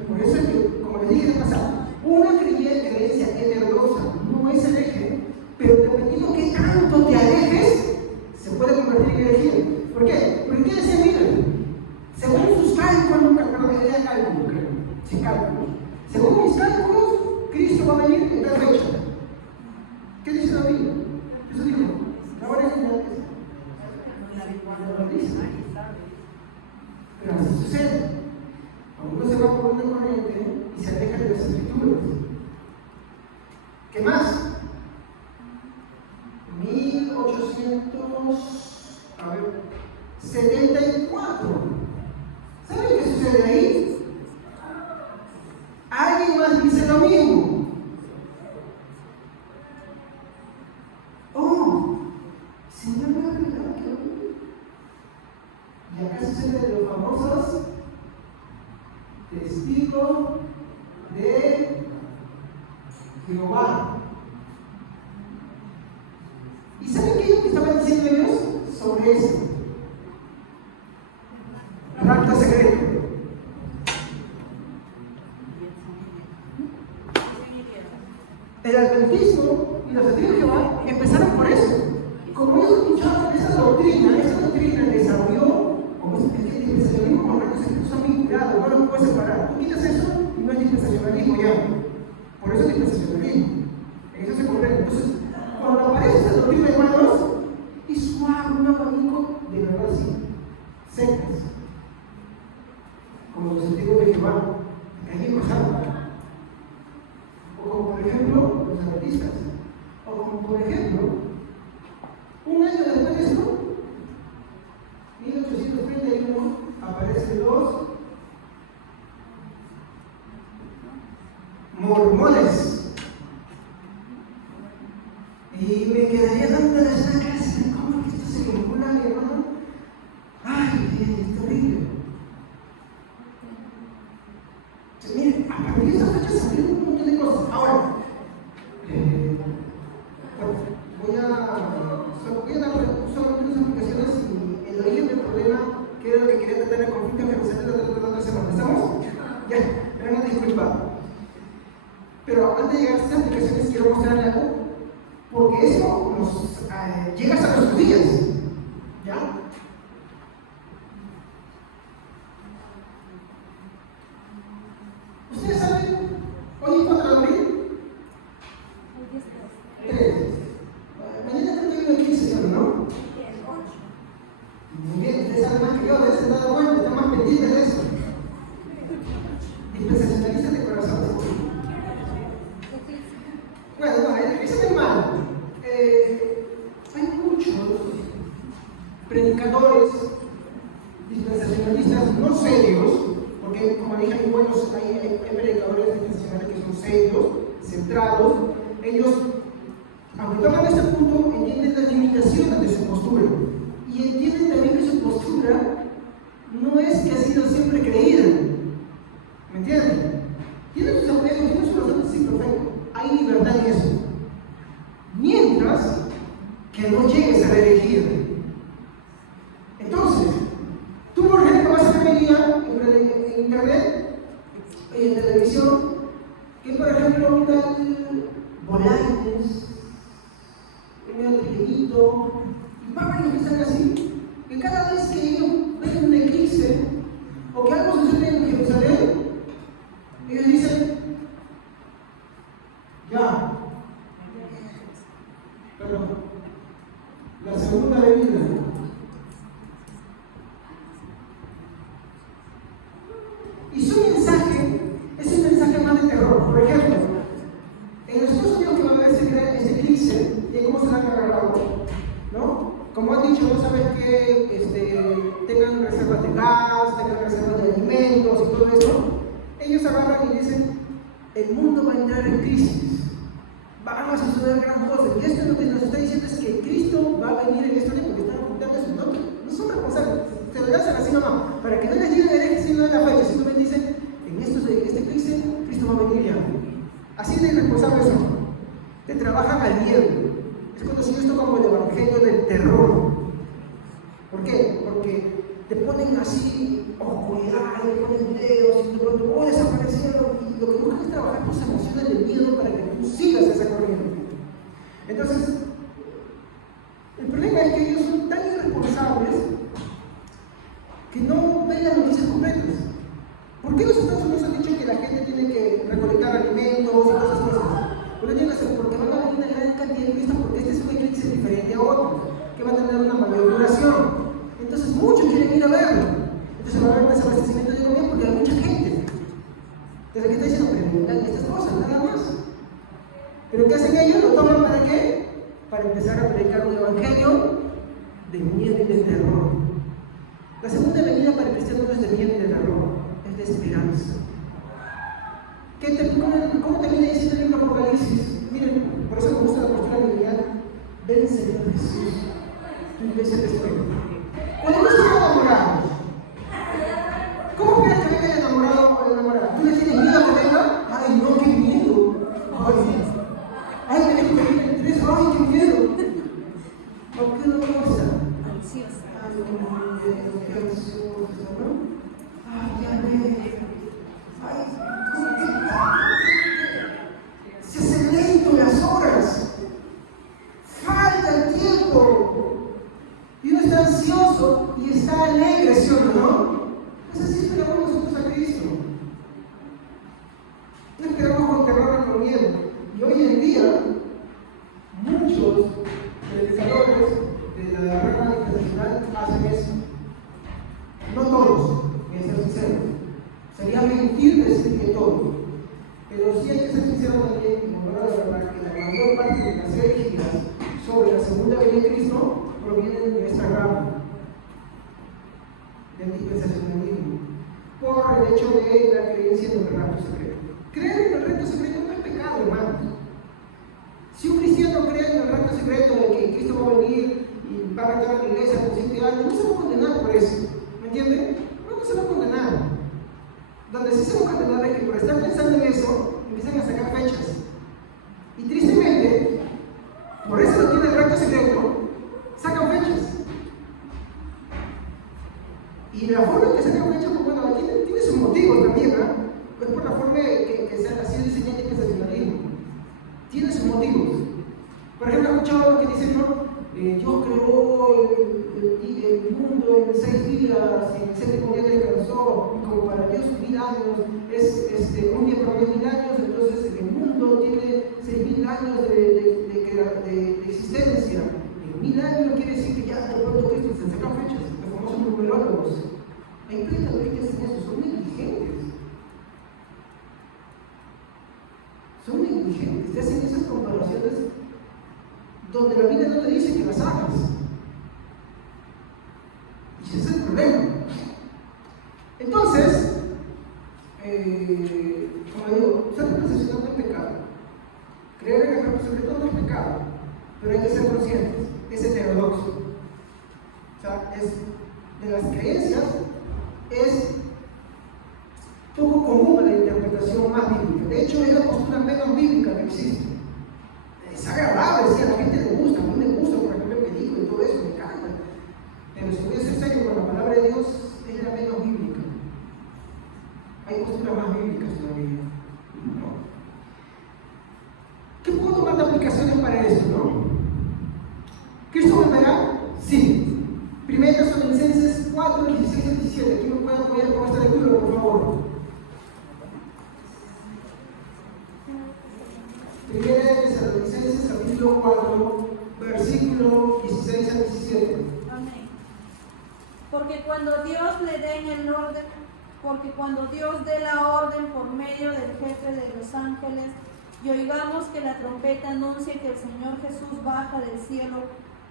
Por eso es que, como les dije en el pasado, una creencia heterodoxa no es hereje, pero dependiendo de qué tanto te alejes, se puede convertir en herejía. ¿Por qué? Porque ¿qué decía Miller? Según sus cálculos, cálculos. Según mis cálculos, Cristo va a venir en tal fecha. lo dice. Pero así sucede. Uno se va por una corriente y se aleja de las escrituras. ¿Qué más? 1874. ¿Saben qué sucede ahí? Alguien más dice lo mismo. Oh, Señor, me ha revelado que y acá sucede de los famosos testigos de Jehová. ¿Y saben qué es lo que estaban diciendo ellos sobre eso? Rapto secreto. El adventismo y los testigos de Jehová empezaron por eso. Como ellos escuchaban esa doctrina desarrolló, como es que el dispensacionalismo con rasgos son vinculados, no lo puedes separar. Tú quitas eso y no es dispensacionalismo ya. Por eso es dispensacionalismo. En eso se comprende. Entonces, cuando aparece esa doctrina, hermanos, es suave, un abanico de verdad así, secas, como los testigos de Jehová, que hay que pasar. O como por ejemplo los adventistas, o como por ejemplo, un año después de esto, 1831, aparecen los mormones. Y me quedaría dando la clase de cómo es que esto se vincula, mi hermano. Ay, es terrible. Miren, a partir de esa fecha salieron un montón de cosas. Ahora, voy a dar solamente unas aplicaciones y el origen del problema, que era lo que quería tratar el conflicto que nos ha tratado la otra semana. ¿Estamos? Ya, me van a disculpar. Pero antes de llegar a estas aplicaciones, quiero mostrar algo, porque eso nos llega hasta nuestros días. ¿Ya? ¿Ustedes saben? ¿Hoy es 4 de abril? 3. Mañana creo que hay un eclipse, ¿no? Muy bien, ustedes saben más que yo, de ese lado bueno, están más pendientes de eso. Dispensacionalistas de corazón. Bueno, no, el eclipse no es malo. Hay muchos predicadores dispensacionalistas no serios, porque como dije, hay buenos, hay predicadores dispensacionales que son serios, centrados. Ellos, aunque toman este punto, entienden las limitaciones de su postura y entienden también que su postura no es que ha sido siempre creída. ¿Me entienden? Tienen sus apegos, tienen sus razones, sí, perfecto. Hay libertad en eso. Mientras que no llegues a la herejía. Entonces, tú por ejemplo vas a ver hoy día en internet y en televisión que por ejemplo un tal Bolaños, un triguito, y varios que están así, que cada vez que ellos ven un eclipse o que algo sucede en Jerusalén, ellos dicen, ya, perdón, la segunda venida. Y su mensaje es un mensaje más de terror. Por ejemplo, en los Estados Unidos que va a haber este eclipse, y cómo se la han agarrado, ¿no? Como han dicho, no sabes que tengan reservas de gas, tengan reservas de alimentos y todo eso. Ellos agarran y dicen, el mundo va a entrar en crisis, van a suceder gran cosas. Y esto lo que nos está diciendo es que Cristo va a venir en esta época, están ocultando eso. No son responsables, se lo lanzan así nomás, para que no les digan herejes sino de la fecha, simplemente dicen, en este eclipse, Cristo va a venir ya. Así de irresponsables son. Te trabajan al miedo. Es conocido esto como el evangelio del terror. ¿Por qué? Porque te ponen así oscuridad, te ponen videos, y de pronto desaparecieron, y lo que buscan es trabajar tus emociones de miedo para que tú sigas esa corriente. Entonces, el problema es que ellos son tan irresponsables que no ven las noticias completas. ¿Por qué los Estados Unidos han dicho que la gente tiene que recolectar alimentos y todas esas cosas? Porque van a venir una gran cantidad de turistas, porque este es un eclipse diferente a otros, que va a tener una mayor duración. se va a haber desabastecimiento de comida porque hay mucha gente. Entonces aquí está diciendo, preguntan estas cosas, nada más. Pero ¿qué hacen ellos? ¿Lo toman para qué? Para empezar a predicar un evangelio de miedo y de terror. La segunda venida para el cristiano no es de miedo y de terror, es de esperanza. ¿Cómo termina diciendo el libro de Apocalipsis? Miren, por eso me gusta la postura militar. Ven Señor Jesús, tu iglesia te espera. Cuando no estás enamorado, ¿cómo esperas que venga el enamorado o la enamorada? ¿Tú le tienes miedo a que venga? Ay, no, qué miedo. Ay, me dejo que venga el 3, ay, qué miedo. ¿Por qué no vamos a estar? Ansiosa. Ay, qué ansiosa, ¿no? Ay, ya ve. Ay, se hacen lento las horas, falta el tiempo, y uno está ansioso y está alegre, ¿sí o no? Pues así esperamos nosotros a Cristo. No esperamos con terror ni con miedo. Y hoy en día, muchos predicadores de la rama internacional hacen eso. No todos, que ser sinceros. Sería mentir decir que todos. Pero sí hay que ser sincero también y nombrar la verdad que la mayor parte de las herejías sobre la segunda venida de Cristo provienen de esta rama del dispensacionalismo, por el hecho de la creencia en el rapto secreto. Creer en el rapto secreto no es pecado, hermanos. Si un cristiano cree en el rapto secreto de que Cristo va a venir y va a retar a la iglesia por 7 años, no se va a condenar por eso. ¿Me entienden? No se va a condenar. Donde sí se va a condenar es que por estar pensando en eso, empiezan a sacar fechas. Y tristemente, por eso no tiene el rapto secreto, sacan fechas. Y la forma en que sacan fechas, pues bueno, tiene sus motivos también, ¿verdad? Es por la forma que se ha sido diseñado el dispensacionalismo. Tiene sus motivos. Por ejemplo, he escuchado lo que dicen, ¿no? Dios creó el mundo en 6 días, y en el 7º día descansó, y como para Dios 1000 años es un día para 1000 años, entonces el mundo tiene 6000 años de existencia. En 1000 años quiere decir que ya de pronto Cristo se sacan fechas, los famosos numerólogos. Hay predicadores que hacen eso, son negligentes. Son negligentes, te hacen esas comparaciones donde la Biblia no te dice que las hagas. Y ese es el problema. Entonces, como digo, ser dispensacional no es pecado. Creer en el rapto secreto no es pecado, pero hay que ser conscientes, es heterodoxo. O sea, de las creencias es poco común a la interpretación más bíblica. De hecho, es la postura menos bíblica que existe. Es agradable, sí, a la gente le gusta, a mí me gusta, por ejemplo, el digo y todo eso, me encanta. Pero si voy a ser serio con la palabra de Dios, es la menos bíblica. Hay posturas más bíblicas todavía. ¿No? ¿Qué puedo tomar de aplicaciones para esto, no? ¿Cristo volverá? Sí. Primera Tesalonicenses 4, 16 y 17. ¿Quién me puede apoyar con esta lectura, por favor? Primera Tesalonicenses capítulo 4, versículo 16 al 17. Amén. Porque cuando Dios dé la orden por medio del jefe de los ángeles, y oigamos que la trompeta anuncia que el Señor Jesús baja del cielo,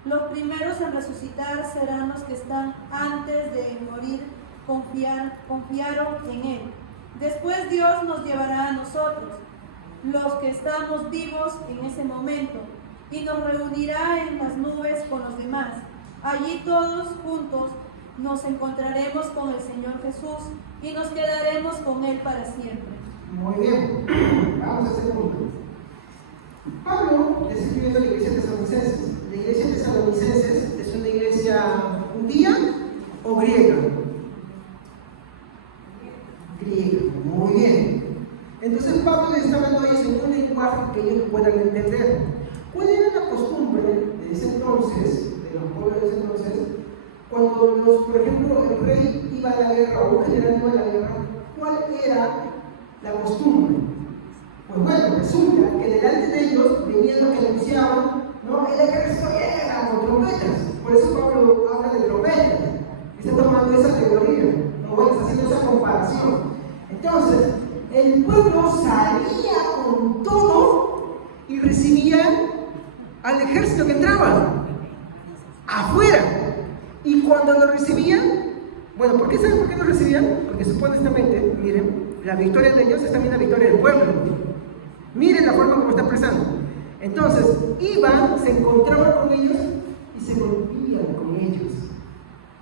los primeros en resucitar serán los que están antes de morir, confiaron en Él. Después Dios nos llevará a nosotros, los que estamos vivos en ese momento, y nos reunirá en las nubes con los demás. Allí todos juntos nos encontraremos con el Señor Jesús y nos quedaremos con Él para siempre. Muy bien, vamos a hacer punto. Pablo está escribiendo la iglesia de Tesalonicenses. La iglesia de Tesalonicenses es una iglesia judía o griega. Griega, muy bien. Entonces Pablo les está hablando a ellos en un lenguaje que ellos puedan entender. ¿Cuál era la costumbre de ese entonces, de los pueblos de ese entonces, cuando por ejemplo, el rey iba a la guerra o un general iba a la guerra? ¿Cuál era la costumbre? Pues bueno, resulta que delante de ellos venían los que anunciaban, ¿no? El ejército llega con trompetas. Por eso Pablo habla de trompetas. Está tomando esa teoría. No, preparación. Entonces, el pueblo salía con todo y recibían al ejército que entraba afuera. Y cuando lo recibían, bueno, ¿saben por qué lo recibían? Porque supuestamente, miren, la victoria de ellos es también la victoria del pueblo. Miren la forma como está expresando. Entonces, iban, se encontraban con ellos y se volvían con ellos.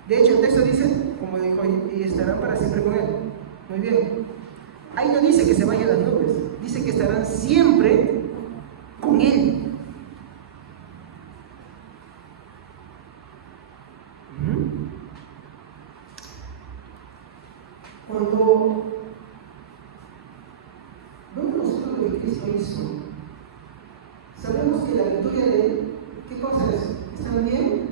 De hecho, el texto dice, como dijo, y estarán para siempre con él. Muy bien. Ahí no dice que se vayan las nubes, dice que estarán siempre con él. Cuando vemos nosotros lo que Cristo hizo, sabemos que la victoria de él, ¿qué cosa es? ¿Está bien?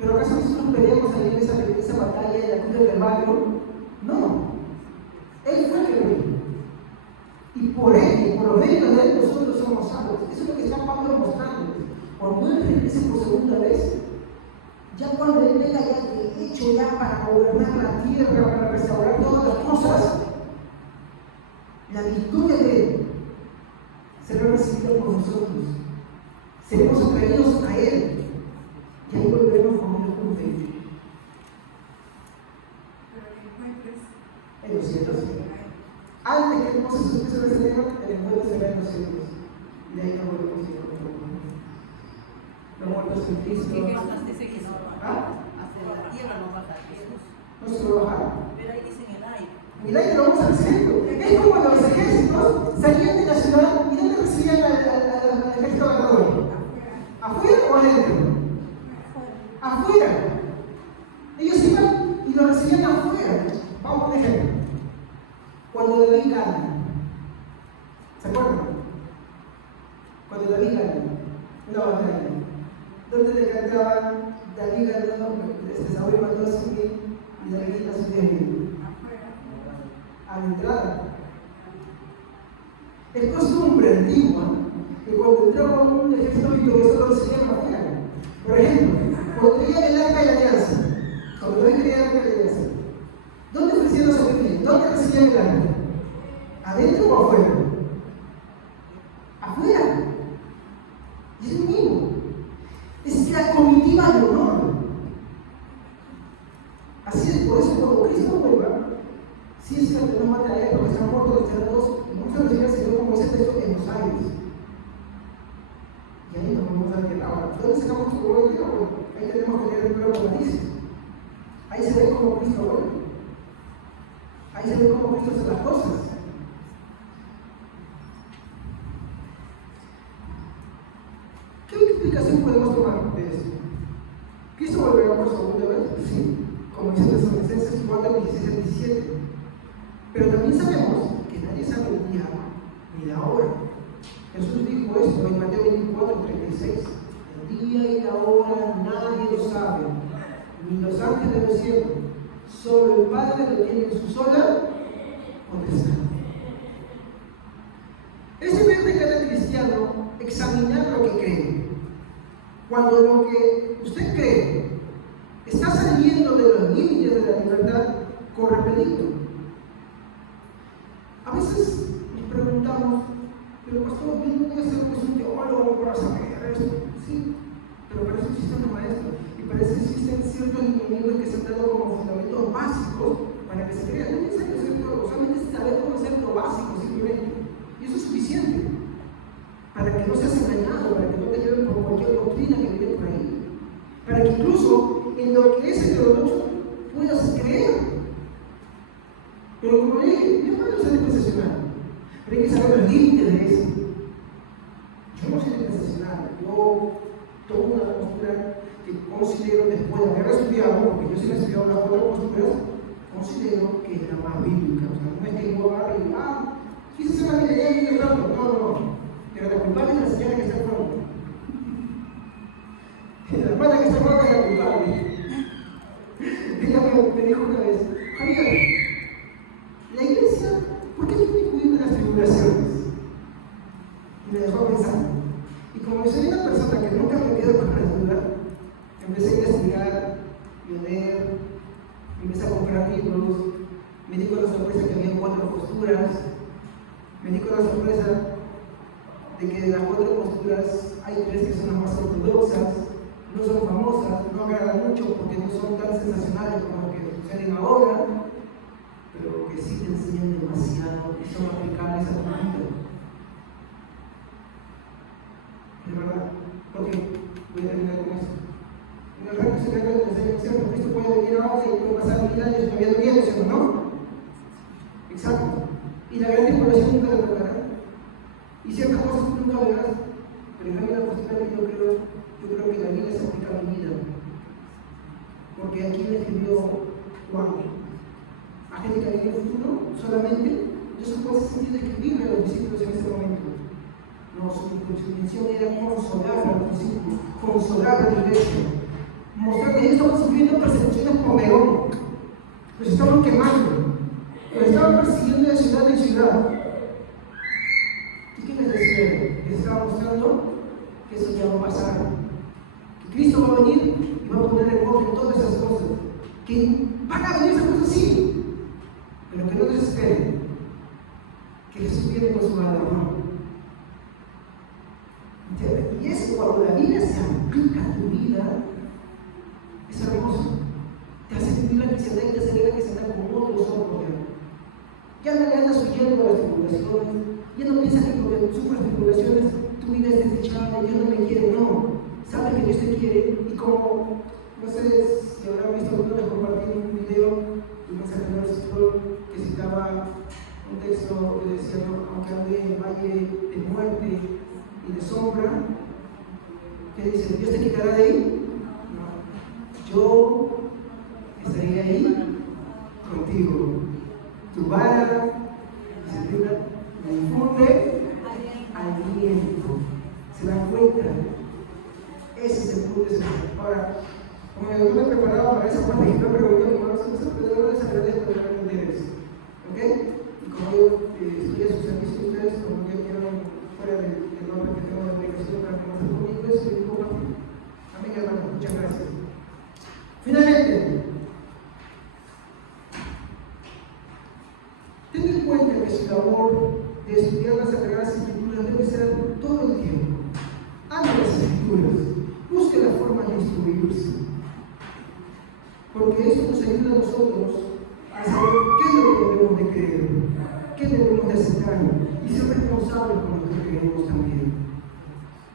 ¿Pero acaso nosotros peleamos ahí en esa batalla en la cruz del Calvario? No. Él fue el que vino. Y por él, y por medio de él, nosotros somos salvos. Eso es lo que está Pablo mostrando. Cuando él regrese por segunda vez, ya cuando él venga ya de hecho ya para gobernar la tierra, para restaurar todas las cosas, la victoria de él será recibida por nosotros. Seremos atraídos a él. Y ahí volveremos con él juntos. En los cielos. Antes que hemos subido sobre ese tema, el encuentro será en los cielos. Y de ahí no volvemos a ir con los muertos en Cristo. Hacia la tierra no baja Jesús. No se lo bajaron. Pero ahí dice en el aire. En el aire lo vamos a recibir. Es como cuando los ejércitos salían de la ciudad y ¿dónde recibían al ejército ganador? ¿Afuera o adentro? Afuera. Ellos iban y lo recibían afuera. Vamos por ejemplo. Cuando David gana, ¿se acuerdan? Cuando David gana una batalla, ¿dónde le cantaban? David ganó, Saúl mandó a subir y David a subir a la entrada. Es costumbre antigua que cuando entraba un ejército victorioso lo recibían afuera. Por ejemplo, cuando traían el arca de la alianza, cuando David traía el arca de la alianza, ¿dónde ofrecían los sacrificios? ¿Dónde recibían el arca? ¿Adentro o afuera? Afuera. Y es lo mismo. Es la comitiva de honor. Así es, por eso cuando Cristo vuelva, sí es cierto, no mata a él porque están muertos los cerrados, y vamos a recibir al Señor como ese texto en los aires. Y ahí nos vamos a dar tierra. Ahora, ¿dónde sacamos tu gloria? Bueno, ahí tenemos que leer el libro de Matices. Ahí se ve cómo Cristo vuelve. Ahí se ve cómo Cristo hace las cosas. ¿Qué explicación podemos tomar de esto? ¿Cristo volverá por segunda vez? Sí, como dice Tesalonicenses 4, 16 al 17. Pero también sabemos que nadie sabe el día ni la hora. Jesús dijo esto en Mateo 24, 36. El día y la hora nadie lo sabe, ni los ángeles del cielo. Solo el Padre lo tiene en su sola potestad. Es deber de cada cristiano examinar lo que cree. Cuando lo que usted cree está saliendo de los límites de la libertad, corre peligro. A veces nos preguntamos, pero pastor, yo no voy a ser un teólogo para saber esto. Sí, pero para eso existen los maestros y para eso existen ciertos lineamientos que se han dado como fundamentos básicos para que se crea. No es necesario ser teólogo, solamente saber conocer lo básico simplemente. Y eso es suficiente para que no seas engañado, para que no te lleven por cualquier doctrina que viene por ahí, para que incluso en lo que es heterodoxo puedas creer. Pero como dije, yo puedo ser dispensacional, pero hay que saber los límites de eso. Yo no soy dispensacional, yo tomo una postura que considero, después de haber estudiado, porque yo sí he estudiado las cuatro posturas, considero que es la más bíblica. O sea, no es que yo agarre y quise ser la Biblia y el rato. No. Pero la culpable es la señora que está al frente. La hermana que está al frente es la culpable. Ella me dijo una vez, Javier, la iglesia, ¿por qué tiene que incluir las tribulaciones? Y me dejó pensando. Y como soy una persona que nunca me quedo con la duda, empecé a investigar y leer, y empecé a comprar libros, Me di con la sorpresa que había 4 posturas. Me di con la sorpresa de que de las 4 posturas hay 3 que son las más ortodoxas, no son famosas, no agradan mucho porque no son tan sensacionales como las que suceden ahora, pero que sí te enseñan demasiado y son aplicables a tu vida. De verdad, porque voy a terminar con eso. En el reino se trata de enseñar, ¿cierto? Cristo puede venir ahora y puede pasar 1000 años todavía no viene, ¿cierto? ¿No? Exacto. Y la gran tribulación nunca la tocará. Y ciertas cosas tú nunca verás, pero en cambio la postura que yo creo que la Biblia se aplica a mi vida. Porque aquí le escribió Juan. A gente que vive en el futuro, solamente, Dios puede sentir de escribirle a los discípulos en ese momento. No, su intención era consolar a los discípulos, consolar a la iglesia, mostrar que ellos estaban sufriendo persecuciones por Nerón, los estaban quemando, los estaban persiguiendo de ciudad en ciudad. ¿Y qué les decía? Les estaba mostrando que eso ya va a pasar, que Cristo va a venir y va a poner en orden todas esas cosas, que van a venir esas cosas sí, pero que no desesperen, que Jesús viene con su galardón. Y es cuando la Biblia se aplica a tu vida, es hermoso. Te hace vivir la cristiandad y te acelera que se anda con otros ojos. Ya no le andas huyendo a las tribulaciones, ya no piensas que porque sufres tribulaciones tu vida es desechada, Dios no me quiere, no. Sabes que Dios te quiere y como, no sé si habrán visto alguna vez compartir un video de un mensajero del Señor que citaba un texto que decía, ¿no? Aunque ande en el valle de muerte y de sombra, que dice, ¿Dios te quitará de ahí? No. Yo estaré ahí contigo. Tu vara me infunde aliento. ¿Se dan cuenta? Ese es el punto de ese. Ahora, como yo me preparaba para esa parte, yo me pregunté, hermanos, ¿cómo les agradezco de haber entendido eso? ¿Ok? Y como yo estoy a su servicio de ustedes, como ya quiero fuera del nombre que tengo de aplicación para conocer conmigo, eso y compartir. Amén, hermanos, muchas gracias. Finalmente, ten en cuenta que su labor de estudiar las Sagradas Escrituras debe ser todo el tiempo. Ame las Escrituras, busque la forma de instruirse, porque eso nos ayuda a nosotros a saber qué es lo que debemos de creer, qué debemos de aceptar y ser responsables con lo que creemos también.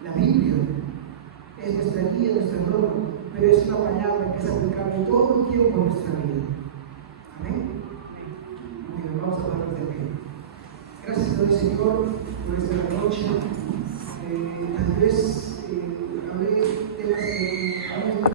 La Biblia es nuestra guía, nuestra norma, pero es una palabra que es aplicable todo el tiempo en nuestra vida. Amén. Muy bien, vamos a darnos de pie. Gracias, Señor, por esta noche.